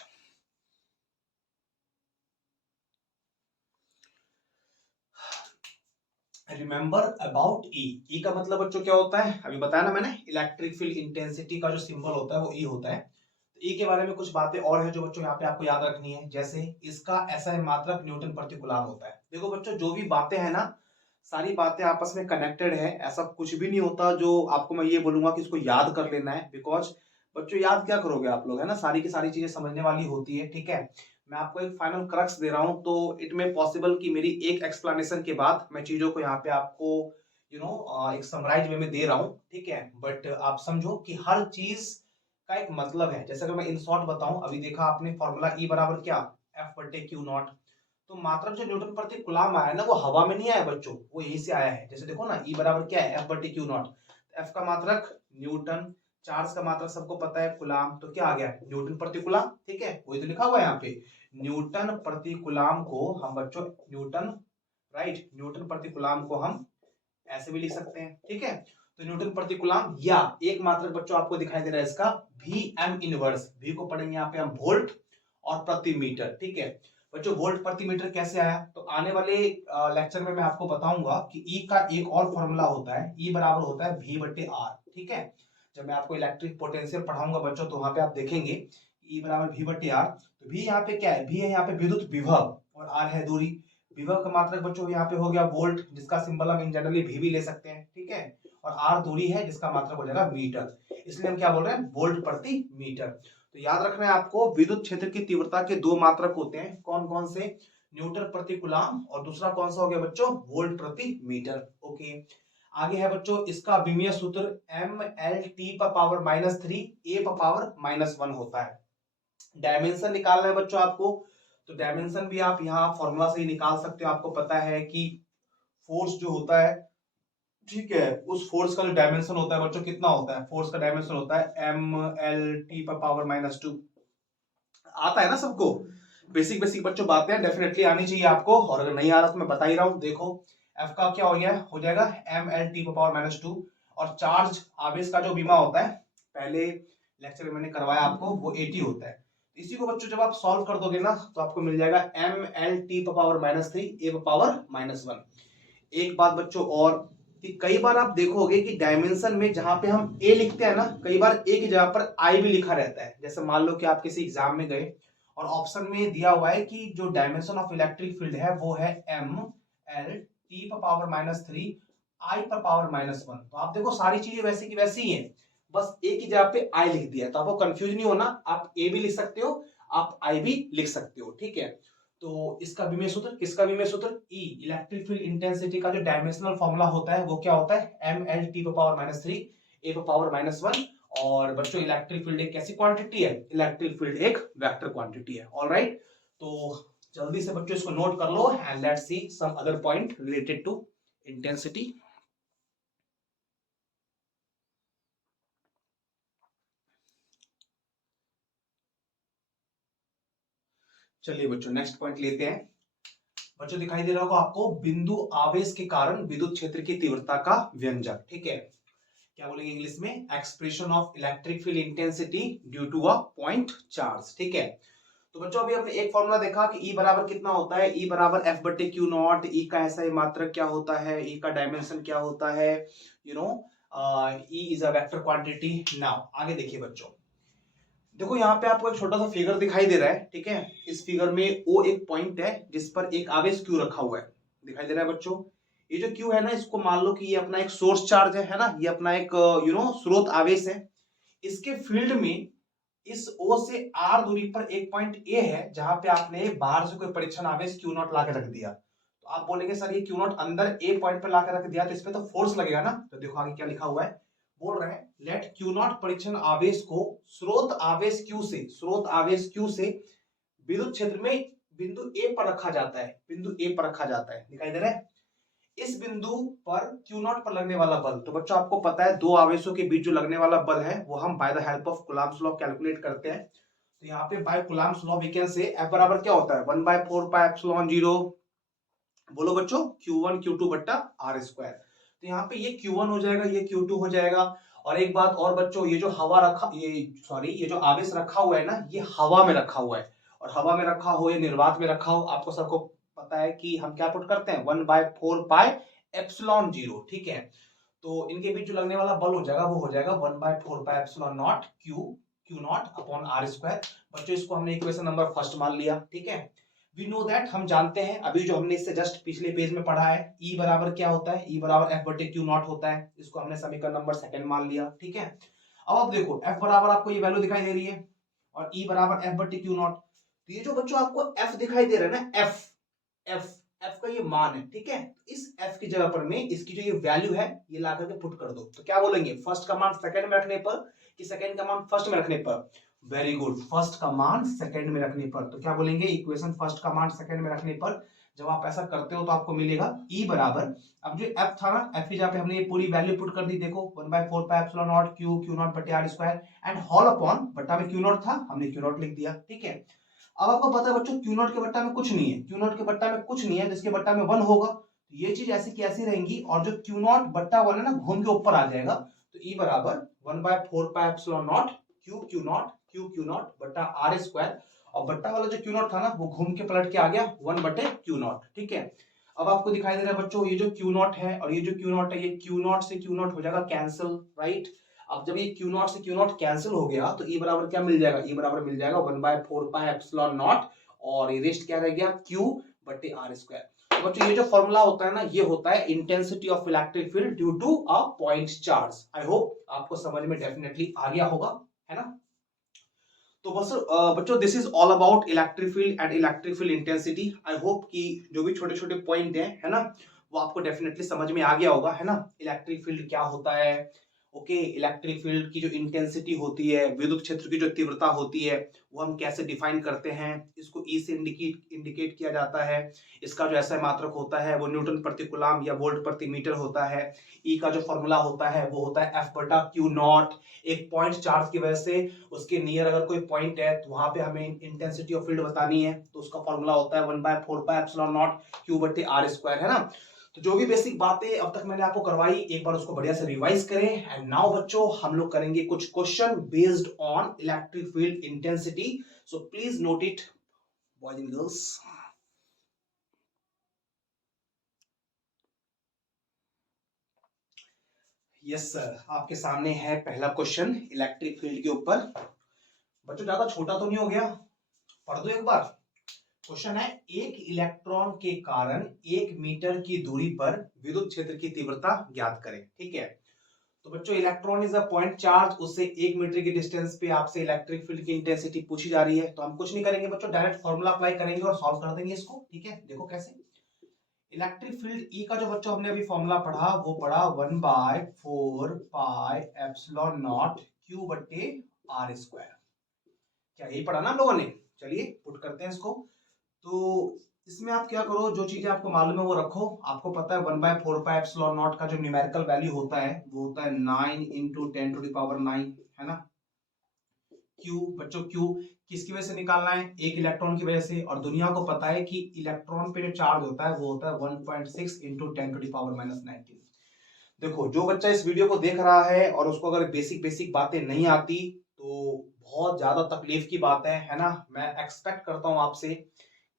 रिमेंबर अबाउट ई का मतलब बच्चों क्या होता है, अभी बताया ना मैंने, इलेक्ट्रिक फील्ड इंटेंसिटी का जो सिंबल होता है वो ई होता है। तो ई के बारे में कुछ बातें और है जो बच्चों यहाँ पे आपको याद रखनी है, जैसे इसका ऐसा मात्रक न्यूटन प्रति कूलम होता है। देखो बच्चों जो भी बातें हैं ना, सारी बातें आपस में कनेक्टेड है, ऐसा कुछ भी नहीं होता जो आपको मैं ये बोलूंगा कि इसको याद कर लेना है, बिकॉज बच्चों याद क्या करोगे आप लोग, है ना, सारी की सारी चीजें समझने वाली होती है, ठीक है। मैं आपको एक फाइनल क्रक्स दे रहा हूं, तो इट में पॉसिबल कि मेरी एक एक्सप्लेनेशन के बाद मैं चीजों को यहाँ पे आपको एक समराइज वे में दे रहा हूं, ठीक है। बट आप समझो कि हर चीज का एक मतलब है। जैसे अगर मैं इन शॉर्ट बताऊं, अभी देखा आपने फॉर्मूला ई बराबर क्या, एफ बटे क्यू नॉट। तो मात्रक जो न्यूटन प्रति कूलम आया ना, वो हवा में नहीं आया बच्चों, वो यहीं से आया है। जैसे देखो ना, ई बराबर क्या है, एफ बटे क्यू नॉट। एफ का मात्रक न्यूटन, चार्ज का मात्रक सबको पता है कूलम, तो क्या आ गया, न्यूटन प्रति कूलम, ठीक है, वही तो लिखा हुआ है यहाँ पे। न्यूटन प्रति कूलम को हम बच्चों न्यूटन, राइट, न्यूटन प्रति कूलम को हम ऐसे भी लिख सकते हैं, ठीक है। तो न्यूटन प्रति कूलम, या एक मात्रक बच्चों आपको दिखाई दे रहा है इसका वी एम इनवर्स, वी को पढ़ेंगे यहाँ पे हम वोल्ट और प्रति मीटर, ठीक है। बच्चों वोल्ट प्रति मीटर कैसे आया, तो आने वाले लेक्चर में मैं आपको बताऊंगा कि ई का एक और फॉर्मूला होता है, ई बराबर होता है वी बटे आर, ठीक है। जब मैं आपको इलेक्ट्रिक पोटेंशियल पढ़ाऊंगा बच्चों, तो वहां पे आप देखेंगे ई बराबर वी बटे आर। तो वी यहाँ पे क्या है, वी है यहाँ पे विद्युत विभव और आर है दूरी। विभव का मात्रक बच्चों यहाँ पे हो गया वोल्ट, जिसका सिंबल हम इन जनरली वी भी ले सकते हैं, ठीक है। और आर दूरी है, जिसका मात्रक हो जाएगा मीटर, इसलिए हम क्या बोल रहे हैं, वोल्ट प्रति मीटर। तो याद रखना है आपको, विद्युत क्षेत्र की तीव्रता के दो मात्रक होते हैं, कौन कौन से, न्यूटन प्रति कूलम और दूसरा कौन सा हो गया बच्चों, वोल्ट प्रति मीटर। ओके, आगे है बच्चों इसका विमीय सूत्र एम एल टी पर पावर -3 ए पर पावर -1 होता है। डायमेंशन निकालना है बच्चों आपको, तो डायमेंशन भी आप यहाँ फॉर्मूला से ही निकाल सकते हो। आपको पता है कि फोर्स जो होता है, ठीक है, उस फोर्स का जो डायमेंशन होता है बच्चों कितना होता है, फोर्स का डायमेंशन होता है एम एल टी पर पावर -2। आता है ना सबको, बेसिक बेसिक बच्चों बातें डेफिनेटली आनी चाहिए आपको, और अगर नहीं आ रहा तो मैं बता ही रहा हूं। देखो एफ का क्या हो जाएगा एम एल टी पर पावर -2, और चार्ज आवेश का जो बीमा होता है, पहले लेक्चर में मैंने करवाया आपको, वो 80 होता है। इसी को बच्चों जब आप सॉल्व कर दोगे ना, तो आपको मिल जाएगा एम एल टी पर पावर -3 ए पर पावर -1। एक बात बच्चों और, कि कई बार आप देखोगे कि डायमेंशन में जहां पे हम ए लिखते हैं ना, कई बार ए की जगह पर आई भी लिखा रहता है। जैसे मान लो कि आप किसी एग्जाम में गए और ऑप्शन में दिया हुआ है कि जो डायमेंशन ऑफ इलेक्ट्रिक फील्ड है वो है एम एल टी पर पावर -3 आई पर पावर -1। तो आप देखो सारी चीजें वैसी की वैसी ही है, बस ए की जगह पे आई लिख दिया है। तो आपको कंफ्यूज नहीं होना, आप ए भी लिख सकते हो, आप आई भी लिख सकते हो, ठीक है। तो इसका विमेय सूत्र, किसका विमेय सूत्र, ई, इलेक्ट्रिक फील्ड इंटेंसिटी का जो डायमेंशनल फॉर्मूला होता है वो क्या होता है, एम एल टी पर पावर -3 ए पर पावर -1। और बच्चों इलेक्ट्रिक फील्ड एक कैसी क्वांटिटी है, इलेक्ट्रिक फील्ड एक वेक्टर क्वांटिटी है, ऑलराइट। तो जल्दी से बच्चों इसको नोट कर लो and let's see some other point related to intensity. चलिए बच्चों नेक्स्ट पॉइंट लेते हैं। बच्चों दिखाई दे रहा होगा आपको, बिंदु आवेश के कारण विद्युत क्षेत्र की तीव्रता का व्यंजक, ठीक है। क्या बोलेंगे इंग्लिश में, expression of electric field intensity due to a point charge, ठीक है। तो बच्चों अभी हमने एक फॉर्मूला देखा कि E बराबर कितना होता है, E बराबर F बटे क्यू नॉट। E का ऐसा ही मात्रक क्या होता है, E का डायमेंशन क्या होता है, E is a vector quantity. Now आगे देखिए बच्चों, देखो यहाँ पे आपको एक छोटा सा फिगर दिखाई दे रहा है, ठीक है। इस फिगर में O एक पॉइंट है जिस पर एक आवेश Q रखा हुआ है, दिखाई दे रहा है बच्चों। ये जो Q है ना, इसको मान लो कि ये अपना एक सोर्स चार्ज है ना, ये अपना एक स्रोत आवेश है। इसके फील्ड में इस O से R दूरी पर एक पॉइंट A है, जहां पे आपने बाहर से कोई परीक्षण आवेश Q नॉट ला के रख दिया। तो आप बोलेंगे सर ये Q नॉट अंदर A पॉइंट पर ला के रख दिया, तो इस पे तो फोर्स लगेगा ना। तो देखो आगे क्या लिखा हुआ है, बोल रहे हैं लेट Q नॉट परीक्षण आवेश को स्रोत आवेश Q से विद्युत क्षेत्र में बिंदु A पर रखा जाता है, बिंदु A पर रखा जाता है, दिखाई दे रहा है। इस बिंदु पर क्यू नॉट पर लगने वाला बल, तो बच्चों आपको पता है दो आवेशों के बीच जो लगने वाला बल है वो हम by the help of Coulomb's law calculate करते हैं। तो यहाँ पे by Coulomb's law we can say F बराबर क्या होता है 1/4πε0, बोलो बच्चों Q1 Q2 बट्टा R स्क्वायर। तो यहाँ पे ये Q1 हो जाएगा, ये Q2 हो जाएगा। और एक बात और बच्चों, ये जो हवा रखा, ये जो आवेश रखा हुआ है ना, ये हवा में रखा हुआ है, और हवा में रखा हो या निर्वात में रखा हो, आपको सबको पता है कि हम क्या पुट करते हैं 1/4πε0, ठीक है। तो इनके बीच जो लगने वाला बल हो जाएगा वो हो जाएगा 1/4πε0 Q naught upon R square. बच्चों इसको हमने इक्वेशन नंबर फर्स्ट मान लिया, ठीक है। वी नो दैट, हम जानते हैं अभी जो हमने इससे जस्ट पिछले पेज में पढ़ा है, E बराबर क्या होता है, E बराबर F बटे क्यू नॉट होता है। इसको हमने समीकरण नंबर सेकंड मान लिया, ठीक है। अब आप देखो F बराबर आपको ये वैल्यू दिखाई दे रही है और E बराबर F बटे क्यू नॉट। तो ये जो बच्चों आपको F दिखाई दे रहा है ना, F का ये मान है, ठीक है। इस F की जगह पर में इसकी जो ये वैल्यू है ये ला करके पुट कर दो। तो क्या बोलेंगे, फर्स्ट का मान सेकंड में रखने पर कि सेकंड का मान फर्स्ट में रखने पर? वेरी गुड, फर्स्ट का मान सेकंड में रखने पर। तो क्या बोलेंगे, इक्वेशन फर्स्ट का मान सेकंड में रखने पर जब आप ऐसा करते हो तो आपको मिलेगा E बराबर, अब जो F था ना, F की जगह पे हमने ये पूरी वैल्यू पुट कर दी। देखो 1/4πε0 क्यू नॉट बटे R square and whole upon, बट्टा में क्यू नॉट था, हमने क्यू नॉट लिख दिया, ठीक है। अब आपको पता है बच्चों क्यू नॉट के बट्टा में कुछ नहीं है, क्यू नॉट के बट्टा में कुछ नहीं है, जिसके बट्टा में 1 होगा। तो ये चीज ऐसी की ऐसी रहेंगी, और जो क्यू नॉट बट्टा 1 है ना घूम के ऊपर आ जाएगा। तो E बराबर 1/4πε0 क्यू नॉट बट्टा आर स्क्वायर, और बट्टा वाला जो क्यू नॉट था ना वो घूम के पलट के आ गया 1 बटे क्यू नॉट, ठीक है। अब आपको दिखाई दे रहा है बच्चों ये जो क्यू नॉट है और ये जो क्यू नॉट है, ये क्यू नॉट से क्यू नॉट हो जाएगा कैंसिल, राइट। अब जब ये क्यू नॉट से क्यू नॉट कैंसिल हो गया तो E बराबर क्या मिल जाएगा, E बराबर मिल जाएगा 1/4πε0, और ये रेस्ट क्या रह गया Q बटे आर स्क्वायर। तो बच्चों ये जो फॉर्मूला होता है ना, ये होता है intensity of electric field due to a point charge. I hope आपको समझ में डेफिनेटली आ गया होगा, है ना। तो बस बच्चों this is all about electric field and electric field intensity. I hope कि जो भी छोटे छोटे पॉइंट हैं, है ना, वो आपको डेफिनेटली समझ में आ गया होगा, है ना। इलेक्ट्रिक फील्ड क्या होता है, ओके, इलेक्ट्रिक फील्ड की जो इंटेंसिटी होती है, विद्युत क्षेत्र की जो तीव्रता होती है, वो हम कैसे डिफाइन करते हैं, इसको ई से इंडिकेट किया जाता है। इसका जो ऐसा मात्रक होता है वो न्यूटन प्रति कूलम या वोल्ट प्रति मीटर होता है। ई का जो फॉर्मूला होता है वो होता है F बटा क्यू नॉट। एक पॉइंट चार्ज की वजह से उसके नियर अगर कोई पॉइंट है तो वहां पे हमें इंटेंसिटी ऑफ फील्ड बतानी है, तो उसका फॉर्मूला होता है 1/4πε0 क्यू बटे आर स्क्वायर, है ना। तो जो भी बेसिक बातें अब तक मैंने आपको करवाई, एक बार उसको बढ़िया से रिवाइज करें। एंड नाउ बच्चों हम लोग करेंगे कुछ question based on electric field intensity, so please note it boys and girls. Yes sir, आपके सामने है पहला क्वेश्चन इलेक्ट्रिक फील्ड के ऊपर। बच्चों ज्यादा छोटा तो नहीं हो गया, पढ़ दो एक बार। क्वेश्चन है, एक इलेक्ट्रॉन के कारण 1 मीटर की दूरी पर विद्युत क्षेत्र की तीव्रता ज्ञात करें, ठीक है। तो बच्चों electron is a point charge, उससे 1 मीटर की डिस्टेंस पे आपसे इलेक्ट्रिक फील्ड की इंटेंसिटी पूछी जा रही है। तो हम कुछ नहीं करेंगे बच्चों, डायरेक्ट फॉर्मूला अप्लाई करेंगे और सॉल्व कर देंगे इसको, ठीक है। देखो कैसे, इलेक्ट्रिक फील्ड E का जो बच्चों हमने अभी फॉर्मूला पढ़ा वो पढ़ा 1/4πε0 क्यू बटे आर स्क्वायर, क्या यही पढ़ा ना हम लोगों ने। चलिए पुट करते हैं इसको। तो इसमें आप क्या करो, जो चीजें आपको मालूम है वो रखो। आपको पता है 1/4πε0 का जो न्यूमेरिकल वैल्यू होता है वो होता है 9 × 10⁹, है ना। क्यू बच्चों, क्यू किसकी वजह से निकालना है, एक इलेक्ट्रॉन की वजह से, और दुनिया को पता है कि इलेक्ट्रॉन पे जो चार्ज होता है वो होता है 1.6 × 10⁻⁻19। देखो जो बच्चा इस वीडियो को देख रहा है और उसको अगर बेसिक बेसिक बातें नहीं आती तो बहुत ज्यादा तकलीफ की बात है ना। मैं एक्सपेक्ट करता हूं आपसे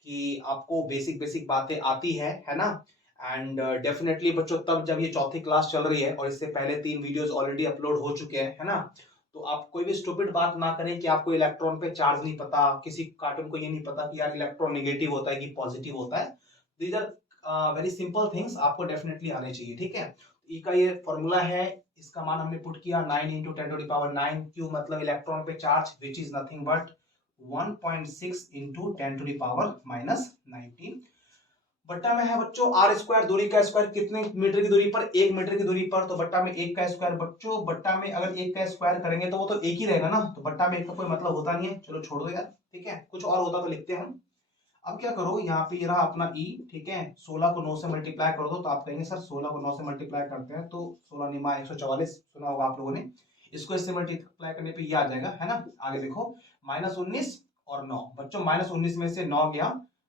कि आपको बेसिक बेसिक बातें आती है ना। एंड डेफिनेटली बच्चों तब जब ये चौथी क्लास चल रही है और इससे पहले 3 वीडियोस ऑलरेडी अपलोड हो चुके हैं, है ना। तो आप कोई भी स्टूपिड बात ना करें कि आपको इलेक्ट्रॉन पे चार्ज नहीं पता, किसी कार्टून को ये नहीं पता कि यार इलेक्ट्रॉन नेगेटिव होता है कि पॉजिटिव होता है। These are very simple things, आपको डेफिनेटली आने चाहिए, ठीक है। ई का ये फॉर्मूला है, इसका मान हमने पुट किया 9 × 10⁻9, क्यू मतलब इलेक्ट्रॉन पे charge which is nothing but 1.6 × 10⁻⁻19। बट्टा में है बच्चों आर स्क्वायर, दूरी का स्क्वायर, कितने मीटर की दूरी पर, 1 मीटर की दूरी पर, तो बट्टा में 1 का स्क्वायर। बच्चों बट्टा में अगर 1 का स्क्वायर करेंगे तो वो तो 1 ही रहेगा ना, तो बट्टा में 1 का कोई मतलब होता नहीं है, चलो छोड़ दो यार, ठीक है। कुछ और होता तो लिखते हम। अब क्या करो, यहाँ पे ये रहा अपना ई, ठीक है, 16 को 9 से मल्टीप्लाई कर दो, तो आप कहेंगे सर 16 को 9 से मल्टीप्लाई करते हैं तो 16 निमा 144 सुना होगा आप लोगों ने, इसको इससे मल्टीप्लाई करने पे ये आ जाएगा, है ना। आगे देखो -19 और 9, बच्चों -19 में से 9 गया,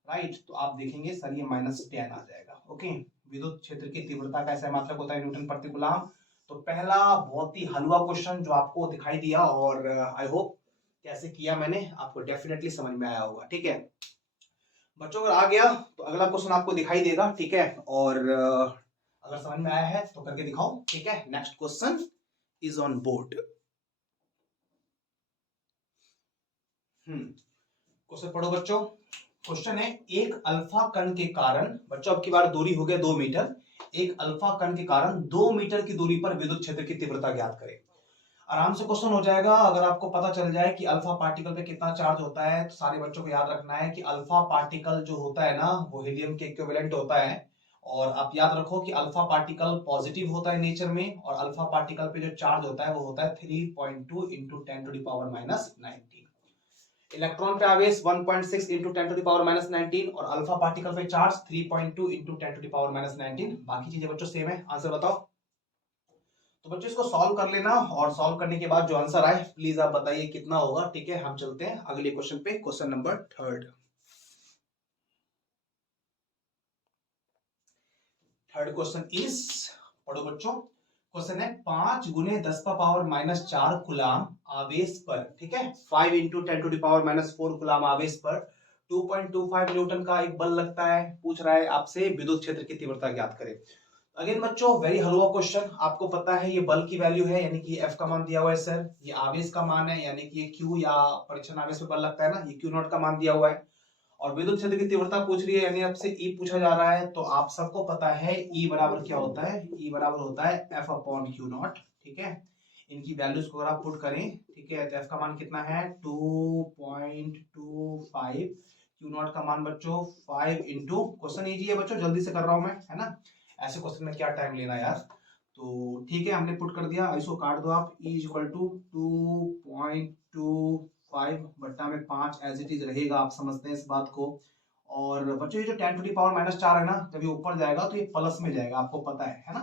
राइट, तो आप देखेंगे सर ये -10 आ जाएगा। ओके, विद्युत क्षेत्र की तीव्रता का ऐसा मात्रक होता है न्यूटन प्रति कूलम। तो पहला बहुत ही हलवा क्वेश्चन जो आपको दिखाई दिया, और आई होप कैसे किया मैंने आपको डेफिनेटली समझ में आया होगा, ठीक है बच्चों। अगर आ गया तो अगला क्वेश्चन आपको दिखाई देगा, ठीक है, और अगर समझ में आया है तो करके दिखाओ, ठीक है। Next question is on board. Question पढ़ो बच्चों। क्वेश्चन है, एक अल्फा कण के कारण, बच्चों अब की बार दूरी हो गया 2 मीटर, एक अल्फा कण के कारण 2 मीटर की दूरी पर विद्युत क्षेत्र की तीव्रता ज्ञात करें। आराम से क्वेश्चन हो जाएगा। अगर आपको पता चल जाए कि अल्फा पार्टिकल पे कितना चार्ज होता है, तो सारे बच्चों को याद रखना है कि अल्फा पार्टिकल जो होता है ना वो हीलियम के इक्विवेलेंट होता है। और आप याद रखो कि अल्फा पार्टिकल पॉजिटिव होता है नेचर में, और अल्फा पार्टिकल पे जो चार्ज होता है वो होता है 3.2 इंटू 10⁻⁹। इलेक्ट्रॉन पे आवेश 1.6 इंटू 10⁻⁹, और अल्फा पार्टिकल पे चार्ज 3.2 इंटू 10⁻⁹। बाकी चीजें बच्चों सेम है। आंसर बताओ। तो बच्चों इसको सॉल्व कर लेना, और सॉल्व करने के बाद जो आंसर आए प्लीज आप बताइए कितना होगा, ठीक है। हम चलते हैं अगले क्वेश्चन पे, question number 3। Third question is, पढ़ो बच्चों। क्वेश्चन है 5 गुने 10⁻⁻4 कूलम आवेश पर, ठीक है, 5 इंटू 10⁻⁻4 कूलम आवेश पर 2.25 न्यूटन का एक बल लगता है। पूछ रहा है आपसे विद्युत क्षेत्र की तीव्रता ज्ञात करें। अगेन बच्चों वेरी हलवा क्वेश्चन। आपको पता है ये बल की वैल्यू है, यानी कि एफ का मान दिया हुआ है सर, ये आवेश का मान है, यानी कि ये क्यू या परीक्षण आवेश पे बल लगता है ना, ये क्यू नॉट का मान दिया हुआ है। और विद्युत क्षेत्र की तीव्रता पूछ रही है, यानी आपसे ई पूछा जा रहा है। तो आप सबको पता है ई बराबर क्या होता है, ई बराबर होता है एफ अपॉन क्यू नॉट, ठीक है। इनकी वैल्यूज को अगर आप पुट करें, ठीक है, तो एफ का मान कितना है 2.25, क्यू नॉट का मान बच्चों 5 इंटू, क्वेश्चन ईजी है बच्चों, जल्दी से कर रहा हूं मैं, है ना, ऐसे क्वेश्चन में क्या टाइम लेना यार। तो ठीक है, हमने पुट कर दिया, इसको काट दो आप, E इज इक्वल टू 2.25 बट्टा में 5 एज इट इज रहेगा, आप समझते हैं इस बात को। और बच्चों ये जो 10⁻⁻4 है ना, जब ये ऊपर जाएगा तो ये प्लस में जाएगा, आपको पता है ना।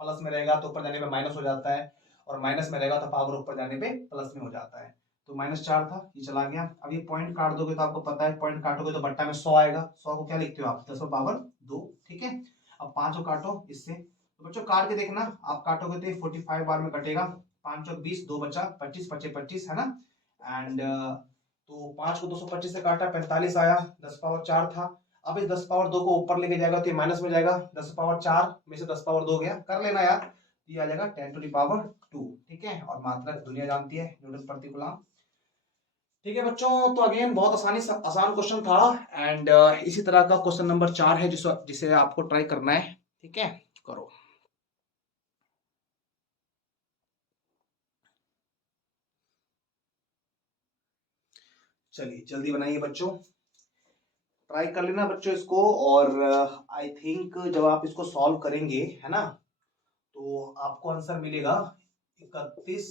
प्लस में रहेगा तो ऊपर जाने पे माइनस हो जाता है, और माइनस में रहेगा तो पावर ऊपर जाने पे प्लस में हो जाता है। तो -4 था, ये चला गया। अब ये पॉइंट काट दोगे तो आपको पता है, पॉइंट काटोगे तो बट्टा में 100 आएगा। 100 को क्या लिखते हो आप, 10⁻2, ठीक है। अब 5 को काटो इससे, तो बच्चों काट के देखना, आप काटोगे तो 45 बार में कटेगा, 5 चौक 20, 2 बचा 25, 25 25, है ना। एंड तो 5 को 225 से काटा, 45 आया, 10⁻4 था। अब इस 10⁻2 को ऊपर लेके जाएगा तो ये माइनस में जाएगा, 10⁻4 में से 10⁻2 गया, कर लेना यार, ये आ जाएगा 10⁻2, ठीक है। और मात्रा दुनिया जानती है न्यूटन प्रति कूलम, ठीक है बच्चों। तो अगेन बहुत आसान क्वेश्चन था। एंड इसी तरह का क्वेश्चन नंबर 4 है जिसे आपको ट्राई करना है, ठीक है, करो। चलिए जल्दी बनाइए बच्चों, ट्राई कर लेना बच्चों इसको। और आई थिंक जब आप इसको सॉल्व करेंगे, है ना, तो आपको आंसर मिलेगा 31,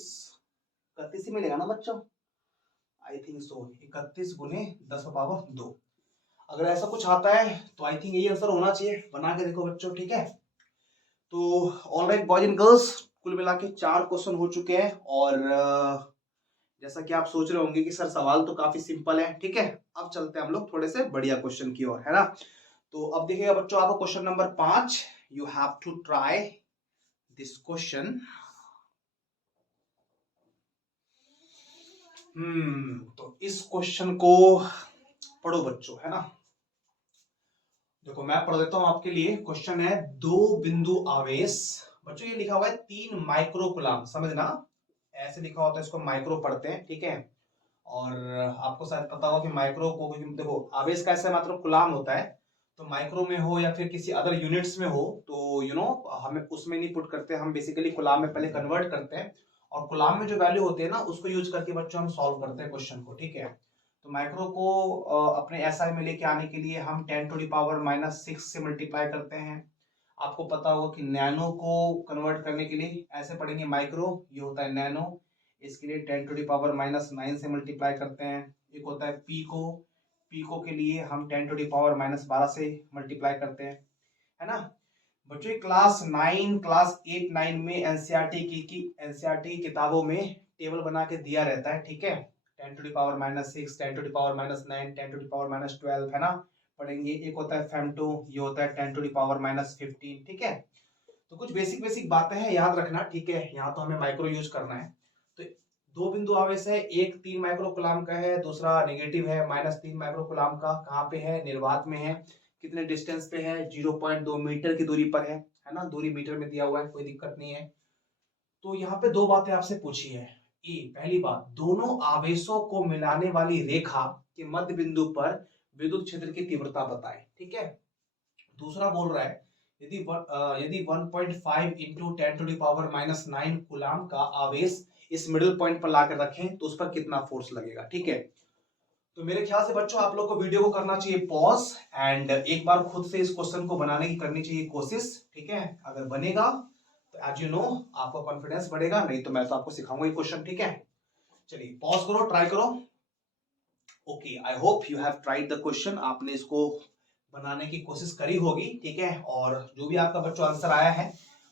31 ही मिलेगा ना बच्चों, आई थिंक सो, 31 गुने 10⁻2। अगर ऐसा कुछ आता है तो आई थिंक यही आंसर होना चाहिए, बना के देखो बच्चों, ठीक है। तो ऑलराइट बॉयज एंड गर्ल्स, कुल मिला के 4 क्वेश्चन हो चुके हैं। और जैसा कि आप सोच रहे होंगे कि सर सवाल तो काफी सिंपल है, ठीक है। अब चलते हैं हम लोग थोड़े से बढ़िया क्वेश्चन की ओर, है ना। तो अब देखिएगा बच्चों, आपको question number 5, you have to try this question. तो इस क्वेश्चन को पढ़ो बच्चों, है ना। देखो मैं पढ़ देता हूं आपके लिए। क्वेश्चन है, दो बिंदु आवेश, बच्चों ये लिखा हुआ है 3 माइक्रो कूलम, समझना ऐसे लिखा होता है, इसको माइक्रो पढ़ते हैं, ठीक है। और आपको शायद पता होगा कि माइक्रो को देखो आवेश का ऐसा मात्र कूलम होता है, तो माइक्रो में हो या फिर किसी अदर यूनिट्स में हो तो हमें उसमें नहीं पुट करते, हम बेसिकली कूलम में पहले कन्वर्ट करते हैं, और कूलम में जो वैल्यू होती है ना उसको यूज करके बच्चों हम सॉल्व करते हैं क्वेश्चन को, ठीक है। तो माइक्रो को अपने एसआई में लेके आने के लिए हम 10⁻⁻6 से मल्टीप्लाई करते हैं। आपको पता होगा कि नैनो को कन्वर्ट करने के लिए ऐसे पढ़ेंगे, माइक्रो ये होता है नैनो, इसके लिए 10⁻⁹ से मल्टीप्लाई करते हैं। एक होता है पीको, पीको के लिए हम 10⁻⁻12 से मल्टीप्लाई करते हैं, है ना बच्चों। क्लास 9 क्लास 8 9 में एनसीईआरटी की एनसीईआरटी किताबों में टेबल बना के दिया रहता है, ठीक है। 10⁻⁻6 10⁻�9 10⁻12 है ना, पढ़ेंगे। एक होता है फेम2, ये होता है 10⁻15, ठीक है। तो कुछ बेसिक बेसिक बातें हैं, याद रखना, ठीक है। यहाँ तो हमें माइक्रो यूज करना है। तो दो बिंदु आवेश है, एक 3 माइक्रोकुलाम का है, दूसरा नेगेटिव है -3 माइक्रोकुलाम का। कहाँ पे है? निर्वात में है। कितने डिस्टेंस पे है? 0.2 मीटर की दूरी पर है ना। दूरी मीटर में दिया हुआ है, कोई दिक्कत नहीं है। तो यहाँ पे दो बातें आपसे पूछी है। पहली बात, दोनों आवेशों को मिलाने वाली रेखा के मध्य बिंदु पर विद्युत क्षेत्र की तीव्रता बताएं, ठीक है। दूसरा बोल रहा है यदि 1.5 इंटू 10⁻⁹ कूलाम का आवेश इस मिडिल पॉइंट पर लाकर रखें तो उस पर कितना फोर्स लगेगा, ठीक है। तो मेरे ख्याल से बच्चों आप लोग को वीडियो को करना चाहिए पॉज एंड एक बार खुद से इस क्वेश्चन को बनाने की करनी चाहिए कोशिश, ठीक है। अगर बनेगा तो एज यू नो आपका कॉन्फिडेंस बढ़ेगा, नहीं तो मैं तो आपको सिखाऊंगा ये क्वेश्चन, ठीक है। चलिए पॉज करो, ट्राई करो। Okay, I hope you have tried the question, आपने इसको बनाने की कोशिश करी होगी, ठीक है। और जो भी आपका बच्चों आंसर आया है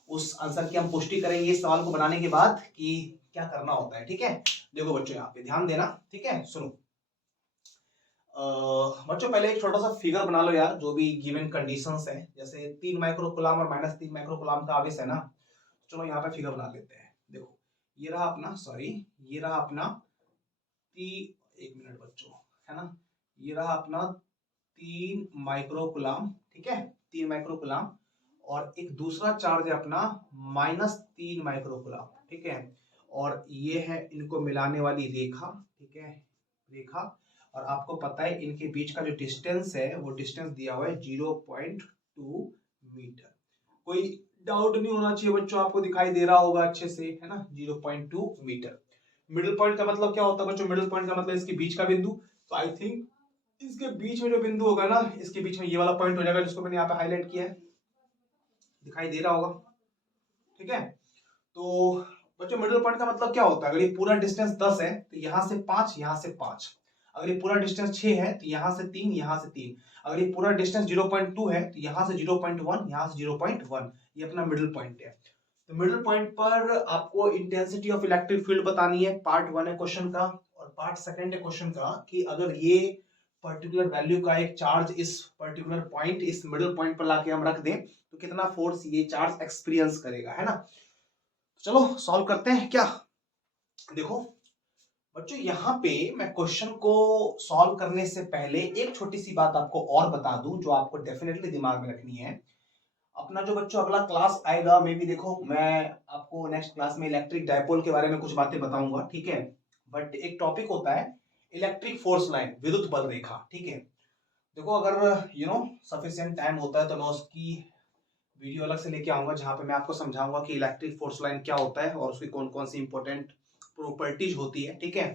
उस आंसर की हम पुष्टि करेंगे इस सवाल को बनाने के बाद कि क्या करना होता है, ठीक है। देखो बच्चों यहाँ पे ध्यान देना, ठीक है। सुनो बच्चों, पहले एक छोटा सा फिगर बना लो यार, जो भी गिवन कंडीशंस है। जैसे 3 माइक्रोकुलाम और -3 माइक्रोकुलाम का आवेश है ना, चलो यहाँ पे फिगर बना लेते हैं। देखो ये रहा अपना, सॉरी ये रहा अपना एक मिनट बच्चों, है ना, ये रहा अपना 3 माइक्रोकुलाम, ठीक है, 3 माइक्रोकुलाम। और एक दूसरा चार्ज है अपना -3 माइक्रोकुलाम, ठीक है। और ये है इनको मिलाने वाली रेखा, ठीक है, रेखा। और आपको पता है इनके बीच का जो डिस्टेंस है वो डिस्टेंस दिया हुआ है 0.2 मीटर। कोई डाउट नहीं होना चाहिए बच्चों, आपको दिखाई दे रहा होगा अच्छे से, है ना, 0.2 मीटर। मिडिल पॉइंट का मतलब क्या होता है बच्चों? मिडिल पॉइंट का मतलब इसके बीच का बिंदु। तो आई थिंक इसके बीच में जो बिंदु होगा ना, इसके बीच में ये वाला पॉइंट हो जाएगा, जिसको मैंने यहाँ पे हाईलाइट किया है, दिखाई दे रहा होगा, ठीक है। तो बच्चों मिडिल पॉइंट का मतलब क्या होता है? अगर ये पूरा डिस्टेंस 10 है तो यहाँ से 5, यहाँ से 5। अगर ये पूरा डिस्टेंस 6 है तो यहाँ से 3, यहाँ से 3। अगर ये पूरा डिस्टेंस 0.2 है तो यहाँ से 0.1, यहाँ से 0.1। ये अपना मिडिल पॉइंट है। तो मिडिल पॉइंट पर आपको इंटेंसिटी ऑफ इलेक्ट्रिक फील्ड बतानी है, पार्ट 1 है क्वेश्चन का। और पार्ट 2 है क्वेश्चन का कि अगर ये पर्टिकुलर वैल्यू का एक चार्ज इस पर्टिकुलर पॉइंट, इस मिडिल पॉइंट पर लाके हम रख दें तो कितना फोर्स ये चार्ज एक्सपीरियंस करेगा, है ना। चलो सॉल्व करते हैं क्या। देखो बच्चों यहाँ पे मैं क्वेश्चन को सॉल्व करने से पहले एक छोटी सी बात आपको और बता दूं जो आपको डेफिनेटली दिमाग में रखनी है। अपना जो बच्चों अगला क्लास आएगा, मे भी देखो मैं आपको नेक्स्ट क्लास में इलेक्ट्रिक डायपोल के बारे में कुछ बातें बताऊंगा, ठीक है। बट एक टॉपिक होता है इलेक्ट्रिक फोर्स लाइन, विद्युत बल रेखा, ठीक है। देखो अगर सफिशिएंट टाइम होता है तो मैं उसकी वीडियो अलग से लेके आऊंगा जहां पे मैं आपको समझाऊंगा कि इलेक्ट्रिक फोर्स लाइन क्या होता है और उसकी कौन कौन सी इंपॉर्टेंट प्रॉपर्टीज होती है, ठीक है।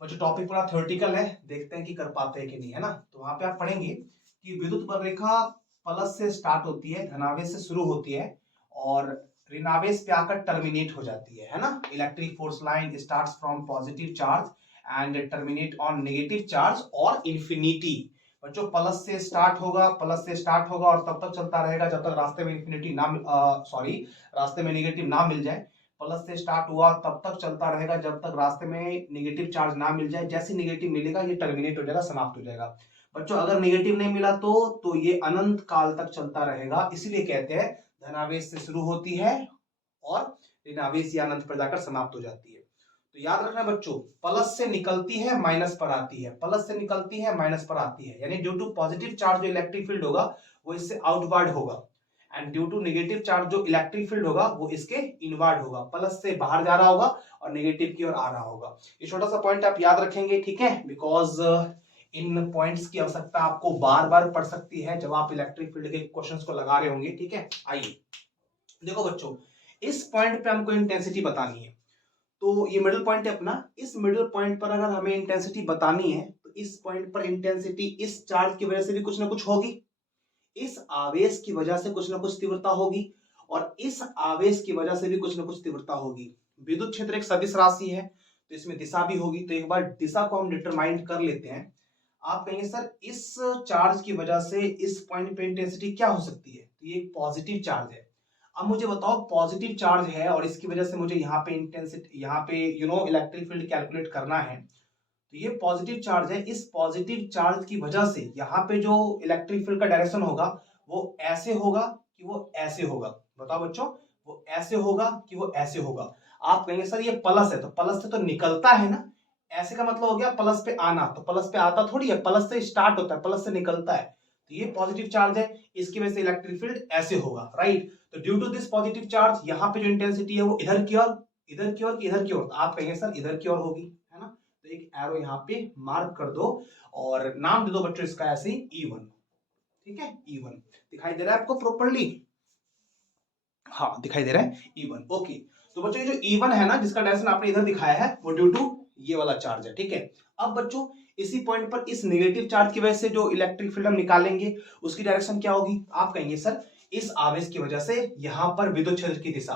और जो टॉपिक पूरा थ्योरेटिकल है, देखते हैं कि कर पाते हैं कि नहीं, है ना। तो वहां पे आप पढ़ेंगे कि विद्युत बल रेखा प्लस से स्टार्ट होती है, धनावेश से शुरू होती है और ऋणावेश पे आकर टर्मिनेट हो जाती है ना। Electric force line starts from positive charge and terminate on negative charge और इंफिनिटी। बच्चों प्लस से स्टार्ट होगा, और तब तक चलता रहेगा जब तक रास्ते में इंफिनिटी ना रास्ते में नेगेटिव ना मिल जाए। प्लस से स्टार्ट हुआ तब तक चलता रहेगा जब तक रास्ते में नेगेटिव चार्ज ना मिल जाए। जैसे नेगेटिव मिलेगा ये टर्मिनेट हो जाएगा, समाप्त हो जाएगा। बच्चों अगर नेगेटिव नहीं मिला तो ये अनंत काल तक चलता रहेगा। इसीलिए कहते हैं धनावेश से शुरू होती है और ऋणावेश या अनंत पर जाकर समाप्त हो जाती है। तो याद रखना बच्चों, प्लस से निकलती है माइनस पर आती है, प्लस से निकलती है माइनस पर आती है, यानी ड्यू टू पॉजिटिव चार्ज जो इलेक्ट्रिक फील्ड होगा वो इससे आउटवर्ड होगा and due to negative charge जो इलेक्ट्रिक फील्ड होगा वो इसके इनवर्ड होगा। प्लस से बाहर जा रहा होगा और नेगेटिव की ओर आ रहा होगा। ये छोटा सा पॉइंट आप याद रखेंगे, ठीक है, बिकॉज इन पॉइंट्स की आवश्यकता आपको बार बार पड़ सकती है जब आप इलेक्ट्रिक फील्ड के क्वेश्चंस को लगा रहे होंगे, ठीक है। आइए देखो बच्चों, इस पॉइंट पे हमको इंटेंसिटी बतानी है। तो ये मिडिल पॉइंट है अपना, इस मिडिल पॉइंट पर अगर हमें इंटेंसिटी बतानी है तो इस पॉइंट पर इंटेंसिटी इस चार्ज की वजह से भी कुछ ना कुछ होगी, इस आवेश की वजह से कुछ ना कुछ तीव्रता होगी और इस आवेश की वजह से भी कुछ ना कुछ तीव्रता होगी। विद्युत क्षेत्र एक सदिश राशि है तो इसमें दिशा भी होगी। तो एक बार दिशा को हम डिटरमाइन कर लेते हैं। आप कहेंगे सर इस चार्ज की वजह से इस पॉइंट पे इंटेंसिटी क्या हो सकती है, तो ये एक पॉजिटिव चार्ज है। अब मुझे बताओ पॉजिटिव चार्ज है और इसकी वजह से मुझे यहाँ पे इंटेंसिटी, यहाँ पे इलेक्ट्रिक फील्ड कैलकुलेट करना है, तो ये पॉजिटिव चार्ज है। इस पॉजिटिव चार्ज की वजह से यहाँ पे जो इलेक्ट्रिक फील्ड का डायरेक्शन होगा वो ऐसे होगा कि वो ऐसे होगा। बताओ बच्चों, वो ऐसे होगा कि वो ऐसे होगा। आप कहेंगे सर ये प्लस है, तो प्लस से तो निकलता है ना, ऐसे का मतलब हो गया प्लस पे आना, तो प्लस पे आता थोड़ी है, प्लस से स्टार्ट होता है, प्लस से निकलता है। तो ये पॉजिटिव चार्ज है, इसकी वजह से इलेक्ट्रिक फील्ड ऐसे होगा, राइट। तो due to this positive charge यहाँ पे जो इंटेंसिटी है वो इधर की ओर, इधर की ओर कि इधर की ओर, आप कहेंगे सर इधर की ओर होगी, है ना। तो एक एरो यहाँ पे मार्क कर दो और नाम दे दो बच्चों इसका ऐसे E1, ठीक है। E1 दिखाई दे रहा है आपको प्रॉपर्ली, हाँ दिखाई दे रहा है E1, ओके। तो बच्चों ये जो E1 है ना, जिसका डायरेक्शन आपने इधर दिखाया है, वो ड्यू टू ये वाला चार्ज है, ठीक है। अब बच्चों इसी पॉइंट पर इस नेगेटिव चार्ज की वजह से जो इलेक्ट्रिक फील्ड हम निकालेंगे उसकी डायरेक्शन क्या होगी। आप कहेंगे सर इस आवेश की वजह से यहां पर विद्युत क्षेत्र की दिशा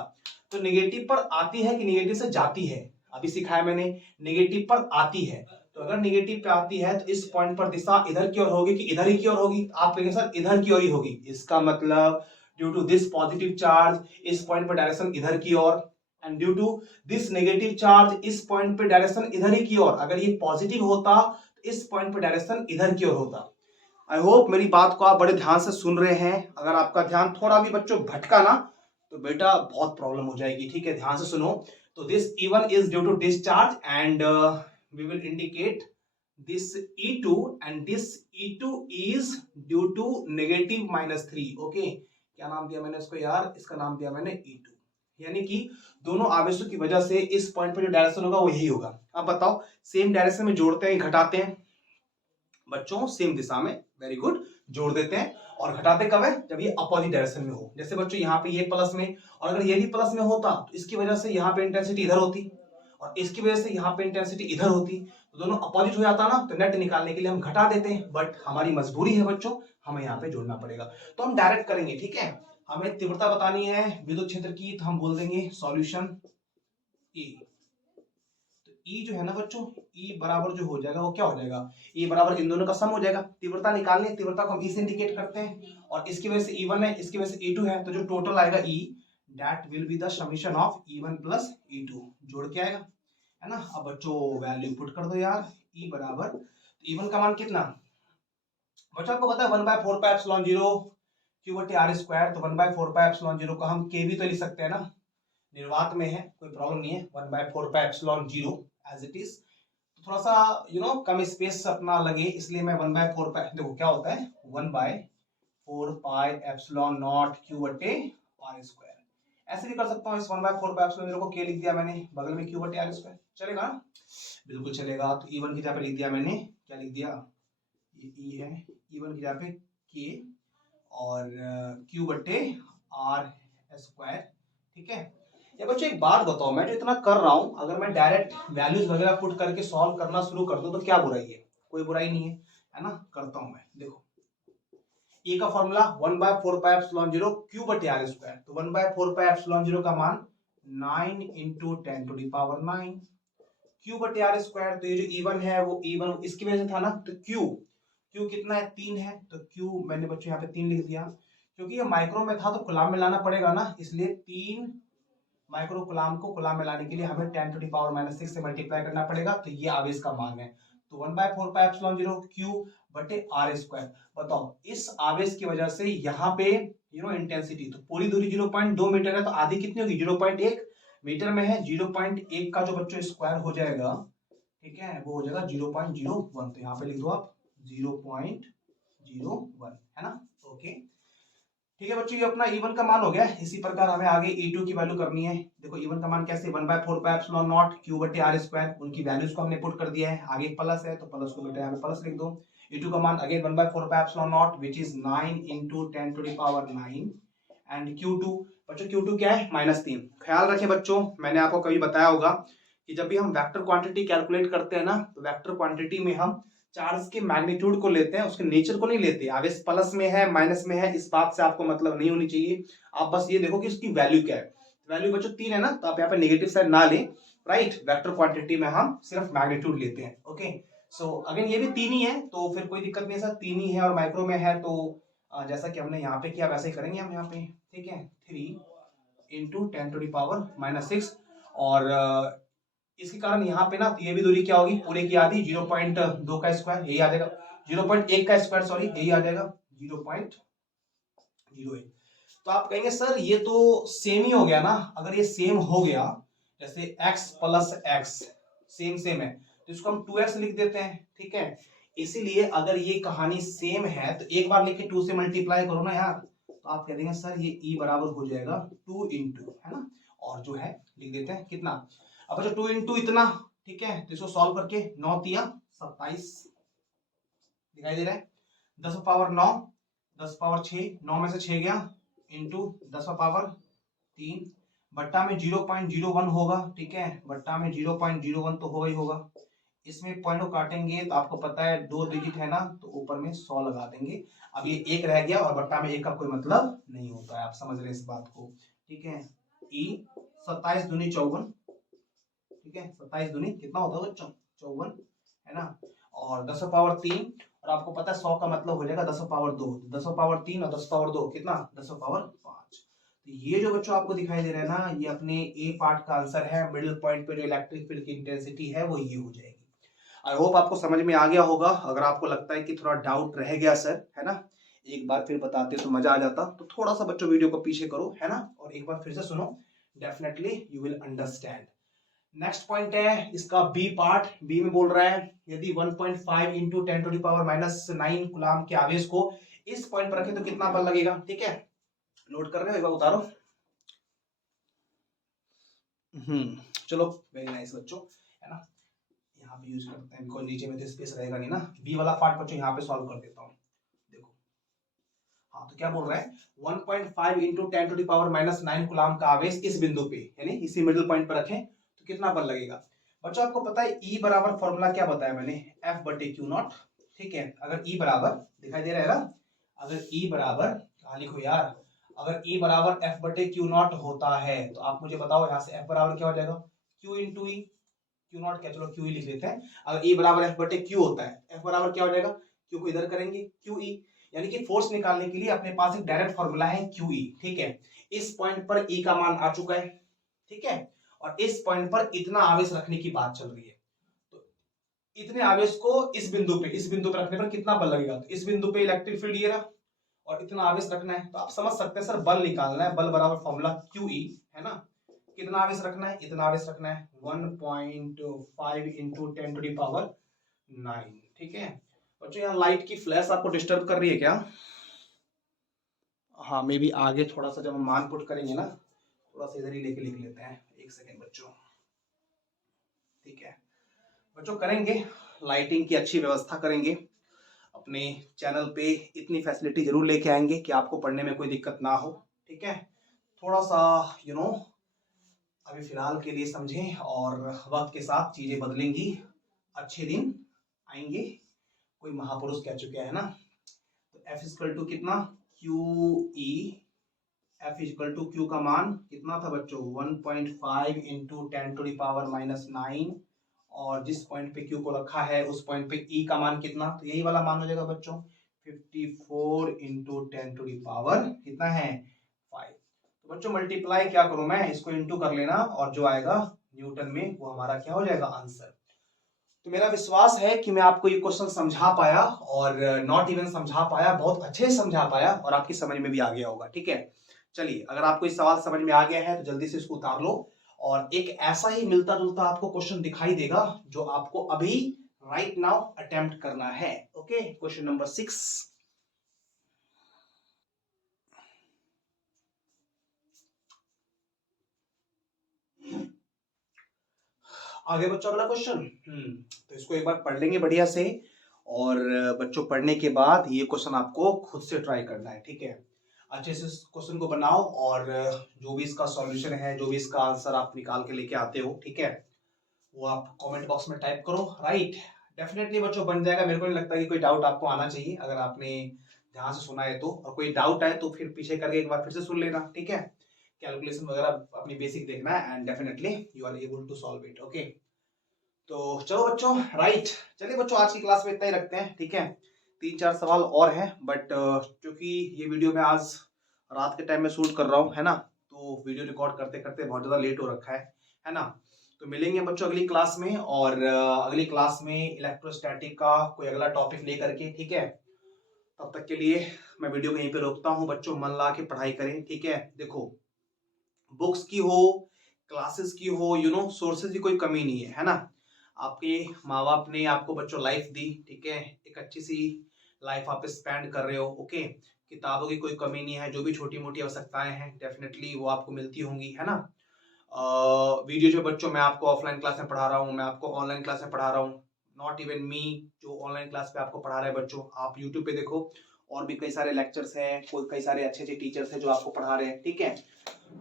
तो नेगेटिव पर आती है कि नेगेटिव से जाती है, अभी सिखाया मैंने, नेगेटिव पर आती है। तो अगर नेगेटिव पे आती है तो इस पॉइंट पर दिशा इधर की ओर होगी कि इधर ही की ओर होगी। आप कहेंगे सर इधर की ओर ही होगी, इसका मतलब due to this positive charge इस पॉइंट पर डायरेक्शन इधर की ओर, and due to this negative charge इस पॉइंट पे डायरेक्शन इधर ही की ओर। अगर ये पॉजिटिव होता तो इस पॉइंट पे डायरेक्शन इधर की ओर होता। आई होप मेरी बात को आप बड़े ध्यान से सुन रहे हैं। अगर आपका ध्यान थोड़ा भी बच्चों भटका ना तो बेटा बहुत प्रॉब्लम हो जाएगी, ठीक है। ध्यान से सुनो। तो this E1 is due to discharge and we will indicate this E2 and this E2 is due to negative -3, okay. क्या नाम दिया मैंने इसको यार, इसका नाम दिया मैंने E2, यानी कि दोनों आवेशों की वजह से इस पॉइंट पे जो डायरेक्शन होगा वो यही होगा। अब बताओ सेम डायरेक्शन में जोड़ते हैं घटाते हैं बच्चों, सेम दिशा में, वेरी गुड, जोड़ देते हैं। और घटाते कब है, जब ये अपोजिट डायरेक्शन में हो। जैसे बच्चों यहाँ पे ये प्लस में, और अगर ये भी प्लस में होता तो इसकी वजह से यहाँ पे इंटेंसिटी इधर होती और इसकी वजह से यहाँ पे इंटेंसिटी इधर होती, तो दोनों अपोजिट हो जाता ना, तो नेट निकालने के लिए हम घटा देते हैं, बट हमारी मजबूरी है बच्चों, हमें यहाँ पे जोड़ना पड़ेगा। तो हम डायरेक्ट करेंगे, ठीक है। हमें तीव्रता बतानी है विद्युत क्षेत्र की, तो हम बोल देंगे सॉल्यूशन E। ई जो है ना बच्चों, ई बराबर जो हो जाएगा वो क्या हो जाएगा, ई बराबर इन दोनों का सम हो जाएगा। तीव्रता निकालनी है, तीव्रता को हम ई से इंडिकेट करते हैं और इसकी वजह से E1 है, इसकी वजह से E2 है, तो जो टोटल आएगा E that will be the summation of E1 plus E2, जोड़ के आएगा, है ना। अब बच्चों वैल्यू पुट कर दो यार, E बराबर E1 का मान कितना बच्चों आपको पता है 1/4 पाई एप्सिलॉन 0 Q बटे R स्क्वायर। तो 1/4 पाई एप्सिलॉन 0 का हम K भी तो लिख सकते हैं ना, निर्वात में है कोई प्रॉब्लम नहीं है। 1/4 pi epsilon 0 as it is, थोड़ा सा कम स्पेस अपना लगे, इसलिए मैं 1/4 पाई, देखो क्या होता है 1/4 पाई एप्सिलॉन नॉट Q बटे R स्क्वायर, ऐसे भी कर सकता हूँ। इस 1/4 पाई एप्सिलॉन 0 को K लिख दिया मैंने, बगल में Q बटे R स्क्वायर, चलेगा ना, बिल्कुल चलेगा। तो E1 की जगह पे लिख दिया मैंने, क्या लिख दिया, ये E है, E1 की जगह पे K और Q बटे R स्क्वायर, ठीक है। ये बच्चों एक बात बताओ, मैं जो इतना कर रहा हूं, अगर मैं डायरेक्ट वैल्यूज वगैरह पुट करके सॉल्व करना शुरू कर दूं तो क्या बुराई है, कोई बुराई नहीं है ना। करता हूं मैं, देखो ए का फॉर्मूला 1/4 पाई एप्सिलॉन 0 Q बटे R स्क्वायर। तो 1/4 पाई एप्सिलॉन 0 का मान 9 × 10⁹ Q बटे R स्क्वायर। तो ये जो E1 है वो E1 इसकी वजह से था ना, तो Q कितना है, 3 है, तो Q मैंने बच्चों यहाँ पे 3 लिख दिया। क्योंकि ये माइक्रो में था तो कुलाम में लाना पड़ेगा ना, इसलिए 3 माइक्रो कुलाम को कुलाम में लाने के लिए हमें 10⁻⁶ से मल्टीप्लाई करना पड़ेगा, तो ये आवेश का मान है। तो 1/4 पाई एप्सिलॉन 0 Q बटे R स्क्वायर। बताओ इस आवेश की वजह से यहाँ पे इंटेंसिटी, तो पूरी दूरी 0.2 मीटर है, तो आधी कितनी होगी 0.1 मीटर में है, 0.1 का जो बच्चों स्क्वायर हो जाएगा, ठीक है, वो हो जाएगा 0.01। तो यहाँ पे लिख दो आप 0.01, है ना, ओके। ठीक है बच्चों, ये अपना E1 का मान हो गया। इसी प्रकार हमें आगे E2 की वैल्यू करनी है। देखो E1 का मान कैसे, 1/4 पाई एप्सिलॉन नॉट Q बटे R स्क्वायर, उनकी वैल्यूज को हमने पुट कर दिया है। आगे प्लस है तो प्लस को बेटा यहाँ पे प्लस लिख दो। E2 का मान again 1/4 pi epsilon not which is 9 × 10⁹ and Q2 बच्चों, Q2 क्या है -3। ख्याल रखें बच्चों, मैंने आपको कभी बताया होगा कि जब भी हम वेक्टर क्वांटिटी कैलकुलेट करते हैं ना, तो वेक्टर क्वांटिटी में हम चार्ज के मैग्नीट्यूड को लेते हैं, उसके नेचर को नहीं लेते। आवेश प्लस में है माइनस में है इस बात से आपको मतलब नहीं होनी चाहिए, आप बस ये देखो कि इसकी वैल्यू क्या है। वैल्यू बच्चों 3 है ना, तो आप यहाँ पे नेगेटिव साइड ना लें, राइट। वेक्टर क्वांटिटी में हम सिर्फ मैग्नीट्यूड लेते हैं, ओके। सो अगेन ये भी 3 ही है, तो फिर कोई दिक्कत नहीं है सर, 3 ही है और माइक्रो में है, तो जैसा कि हमने यहाँ पे किया वैसे ही करेंगे हम यहाँ पे, ठीक है। 3 इंटू 10⁻⁻6, और इसके कारण यहाँ पे ना ये भी दूरी क्या होगी, पूरे की आधी, 0.2 का स्क्वायर यही आ जाएगा, 0.1 का स्क्वायर सॉरी यही आ जाएगा 0.08। तो आप कहेंगे सर ये तो सेम ही हो गया ना, अगर ये सेम हो गया, जैसे x plus x same same है, तो इसको हम 2x लिख देते हैं, ठीक है। इसीलिए अगर ये कहानी सेम है तो एक बार लिख के 2 से मल्टीप्लाई करो ना यार, तो आप कह देंगे सर ये e बराबर हो जाएगा 2 इंटू, है ना, और जो है लिख देते हैं कितना, अब जो 2 इंटू इतना, ठीक है, तो इसको सॉल्व करके 9 तिया 27 दिखाई दे रहा है, 10 पावर 9, 10 पावर 6, 9 में से 6 गया, इंटू 10 पावर 3, बट्टा में 0.01 होगा, ठीक है, बट्टा में 0.01 तो होगा ही होगा, इसमें पॉइंट को काटेंगे तो आपको पता है 2 डिजिट है ना, तो ऊपर में 100 लगा देंगे, अब ये एक रह गया और बट्टा में एक का कोई मतलब नहीं होता है, आप समझ रहे हैं इस बात को, ठीक है। ई 27 दूनी 54, ठीक है, 27 दूनी कितना होता होगा 54, है ना, और 10 पावर 3, और आपको पता है 100 का मतलब हो जाएगा 10 पावर 2, 10 पावर 3 और 10 पावर 2 कितना 10 पावर 5। तो ये जो बच्चों आपको दिखाई दे रहा है ना, ये अपने ए पार्ट का आंसर है, मिडिल पॉइंट पे जो इलेक्ट्रिक फील्ड की इंटेंसिटी है वो ये हो जाएगी। आई होप आपको समझ में आ गया होगा, अगर आपको लगता है कि थोड़ा डाउट रह गया सर, है ना, एक बार फिर बताते तो मजा आ जाता, तो थोड़ा सा बच्चों वीडियो को पीछे करो, है ना, और एक बार फिर से सुनो, definitely you will understand. Next point है इसका बी पार्ट, बी में बोल रहा है यदि 1.5 इंटू 10⁻⁹ कूलाम के आवेश को इस पॉइंट पर रखें तो कितना बल लगेगा, ठीक है, नोट कर रहे हो, एक बार उतारो। चलो वेरी नाइस बच्चों, है ना, यहाँ पे यूज करते हैं, बिकॉज नीचे में तो स्पेस रहेगा नहीं ना। बी वाला पार्ट बच्चों यहाँ पे सॉल्व कर देता हूँ, देखो, हाँ तो क्या बोल रहा है 1.5 इंटू 10⁻⁹ कूलाम का आवेश इस बिंदु पे यानी इसी मिडिल पॉइंट पर रखें तो कितना बल लगेगा। बच्चों आपको पता है E बराबर फॉर्मूला क्या बताया मैंने, F बटे क्यू नॉट, ठीक है। अगर E बराबर दिखाई दे रहा है ना, अगर E बराबर, कहाँ लिखो यार, अगर E बराबर F बटे क्यू नॉट होता है तो आप मुझे बताओ यहाँ से F बराबर क्या हो जाएगा, Q into E, Q not क्या, चलो क्यू ई लिख लेते हैं। अगर E बराबर F बटे क्यू होता है, F बराबर क्या हो जाएगा, क्यू को इधर करेंगे क्यू ई, यानी कि फोर्स निकालने के लिए अपने पास एक डायरेक्ट फॉर्मूला है क्यू ई, ठीक है। इस पॉइंट पर E का मान आ चुका है, ठीक है, और इस पॉइंट पर इतना आवेश रखने की बात चल रही है, तो इतने आवेश को इस बिंदु पे रखने पर कितना बल लगेगा, तो इस बिंदु पे इलेक्ट्रिक फील्ड ये रहा और इतना आवेश रखना है, तो आप समझ सकते हैं सर बल निकालना है, बल बराबर फॉर्मूला QE, है ना, कितना आवेश रखना है, इतना आवेश रखना है 1.5 इंटू 10⁻⁹, ठीक है। बच्चों यहाँ लाइट की फ्लैश आपको डिस्टर्ब कर रही है क्या, हाँ मे बी आगे थोड़ा सा जब हम मान पुट करेंगे ना, थोड़ा सा इधर ही लेके लिख लेते हैं, एक सेकेंड बच्चों, ठीक है। बच्चों करेंगे लाइटिंग की अच्छी व्यवस्था करेंगे, अपने चैनल पे इतनी फैसिलिटी जरूर लेके आएंगे कि आपको पढ़ने में कोई दिक्कत ना हो, ठीक है। थोड़ा सा अभी फिलहाल के लिए समझें और वक्त के साथ चीजें बदलेंगी, अच्छे दिन आएंगे, कोई महापुरुष कह चुके हैं ना। तो F इक्वल टू कितना QE, F equal to Q का मान कितना था बच्चों 1.5 इंटू 10⁻⁹, और जिस पॉइंट पे Q को रखा है उस पॉइंट पे E का मान कितना, तो यही वाला मान हो जाएगा बच्चों 54 इंटू 10⁻, कितना है 5। तो बच्चों मल्टीप्लाई क्या करूं मैं, इसको इंटू कर लेना और जो आएगा न्यूटन में वो हमारा क्या हो जाएगा आंसर। तो मेरा विश्वास है कि मैं आपको ये क्वेश्चन समझा पाया, और नॉट इवन समझा पाया, बहुत अच्छे से समझा पाया और आपकी समझ में भी आ गया होगा, ठीक है। चलिए अगर आपको इस सवाल समझ में आ गया है तो जल्दी से इसको उतार लो, और एक ऐसा ही मिलता जुलता आपको क्वेश्चन दिखाई देगा जो आपको अभी राइट नाउ अटेम्प्ट करना है। Okay, question number 6। आगे बच्चों अगला क्वेश्चन, तो इसको एक बार पढ़ लेंगे बढ़िया से, और बच्चों पढ़ने के बाद ये क्वेश्चन आपको खुद से ट्राई करना है, ठीक है। अच्छे से क्वेश्चन को बनाओ और जो भी इसका सॉल्यूशन है, जो भी इसका आंसर आप निकाल के लेके आते हो, ठीक है, वो आप कमेंट बॉक्स में टाइप करो, राइट। डेफिनेटली बच्चों बन जाएगा, मेरे को नहीं लगता कि कोई डाउट आपको आना चाहिए, अगर आपने ध्यान से सुना है तो, और कोई डाउट आए तो फिर पीछे करके एक बार फिर से सुन लेना, ठीक है। कैलकुलेशन वगैरह अपनी बेसिक देखना है and definitely you are able to solve it, okay. तो चलो बच्चों, राइट, चलिए बच्चों आज की क्लास में इतना ही रखते हैं, ठीक है। 3-4 सवाल और हैं, बट क्योंकि ये वीडियो मैं आज रात के टाइम में शूट कर रहा हूँ, है ना, तो वीडियो रिकॉर्ड करते करते बहुत ज़्यादा लेट हो रखा है ना। तो मिलेंगे बच्चों अगली क्लास में, और अगली क्लास में इलेक्ट्रोस्टैटिक का कोई अगला टॉपिक लेकर के, ठीक है। तब तक के लिए मैं वीडियो को यहीं पे रोकता हूँ। बच्चों मन ला के पढ़ाई करें, ठीक है। देखो, बुक्स की हो, क्लासेस की हो, सोर्सेज की कोई कमी नहीं है ना। आपके माँ बाप ने आपको बच्चों लाइफ दी, ठीक है, एक अच्छी सी लाइफ आप स्पेंड कर रहे हो, ओके। किताबों की कोई कमी नहीं है, जो भी छोटी मोटी आवश्यकताएं हैं डेफिनेटली वो आपको मिलती होंगी, है ना। वीडियो जो बच्चों मैं आपको ऑफलाइन क्लास में पढ़ा रहा हूँ, मैं आपको ऑनलाइन क्लास में पढ़ा रहा हूँ, नॉट इवन मी जो ऑनलाइन क्लास पे आपको पढ़ा रहे हैं बच्चों, आप यूट्यूब पे देखो, और भी कई सारे लेक्चर्स हैं, कई सारे अच्छे अच्छे टीचर्स हैं जो आपको पढ़ा रहे हैं, ठीक है।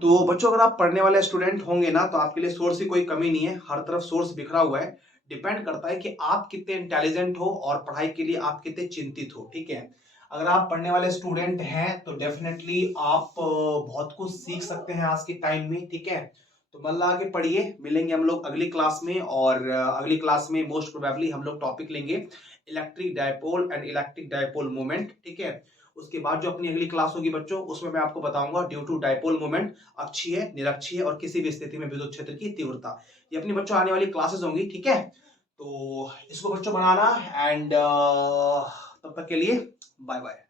तो बच्चों अगर आप पढ़ने वाले स्टूडेंट होंगे ना, तो आपके लिए सोर्स की कोई कमी नहीं है, हर तरफ सोर्स बिखरा हुआ है। डिपेंड करता है कि आप कितने इंटेलिजेंट हो और पढ़ाई के लिए आप कितने चिंतित हो, ठीक है। अगर आप पढ़ने वाले स्टूडेंट हैं तो डेफिनेटली आप बहुत कुछ सीख सकते हैं आज के टाइम में, ठीक है। तो मन लगा के पढ़िए। मिलेंगे हम लोग अगली क्लास में, और अगली क्लास में मोस्ट प्रोबेबली हम लोग टॉपिक लेंगे electric dipole and electric dipole moment, ठीक है। उसके बाद जो अपनी अगली क्लास होगी बच्चों, उसमें मैं आपको बताऊंगा ड्यू टू डायपोल मोमेंट अक्षीय, निरक्षीय और किसी भी स्थिति में विद्युत क्षेत्र की तीव्रता। ये अपनी बच्चों आने वाली क्लासेस होंगी, ठीक है। तो इसको बच्चों बनाना, एंड तब तक के लिए बाय बाय।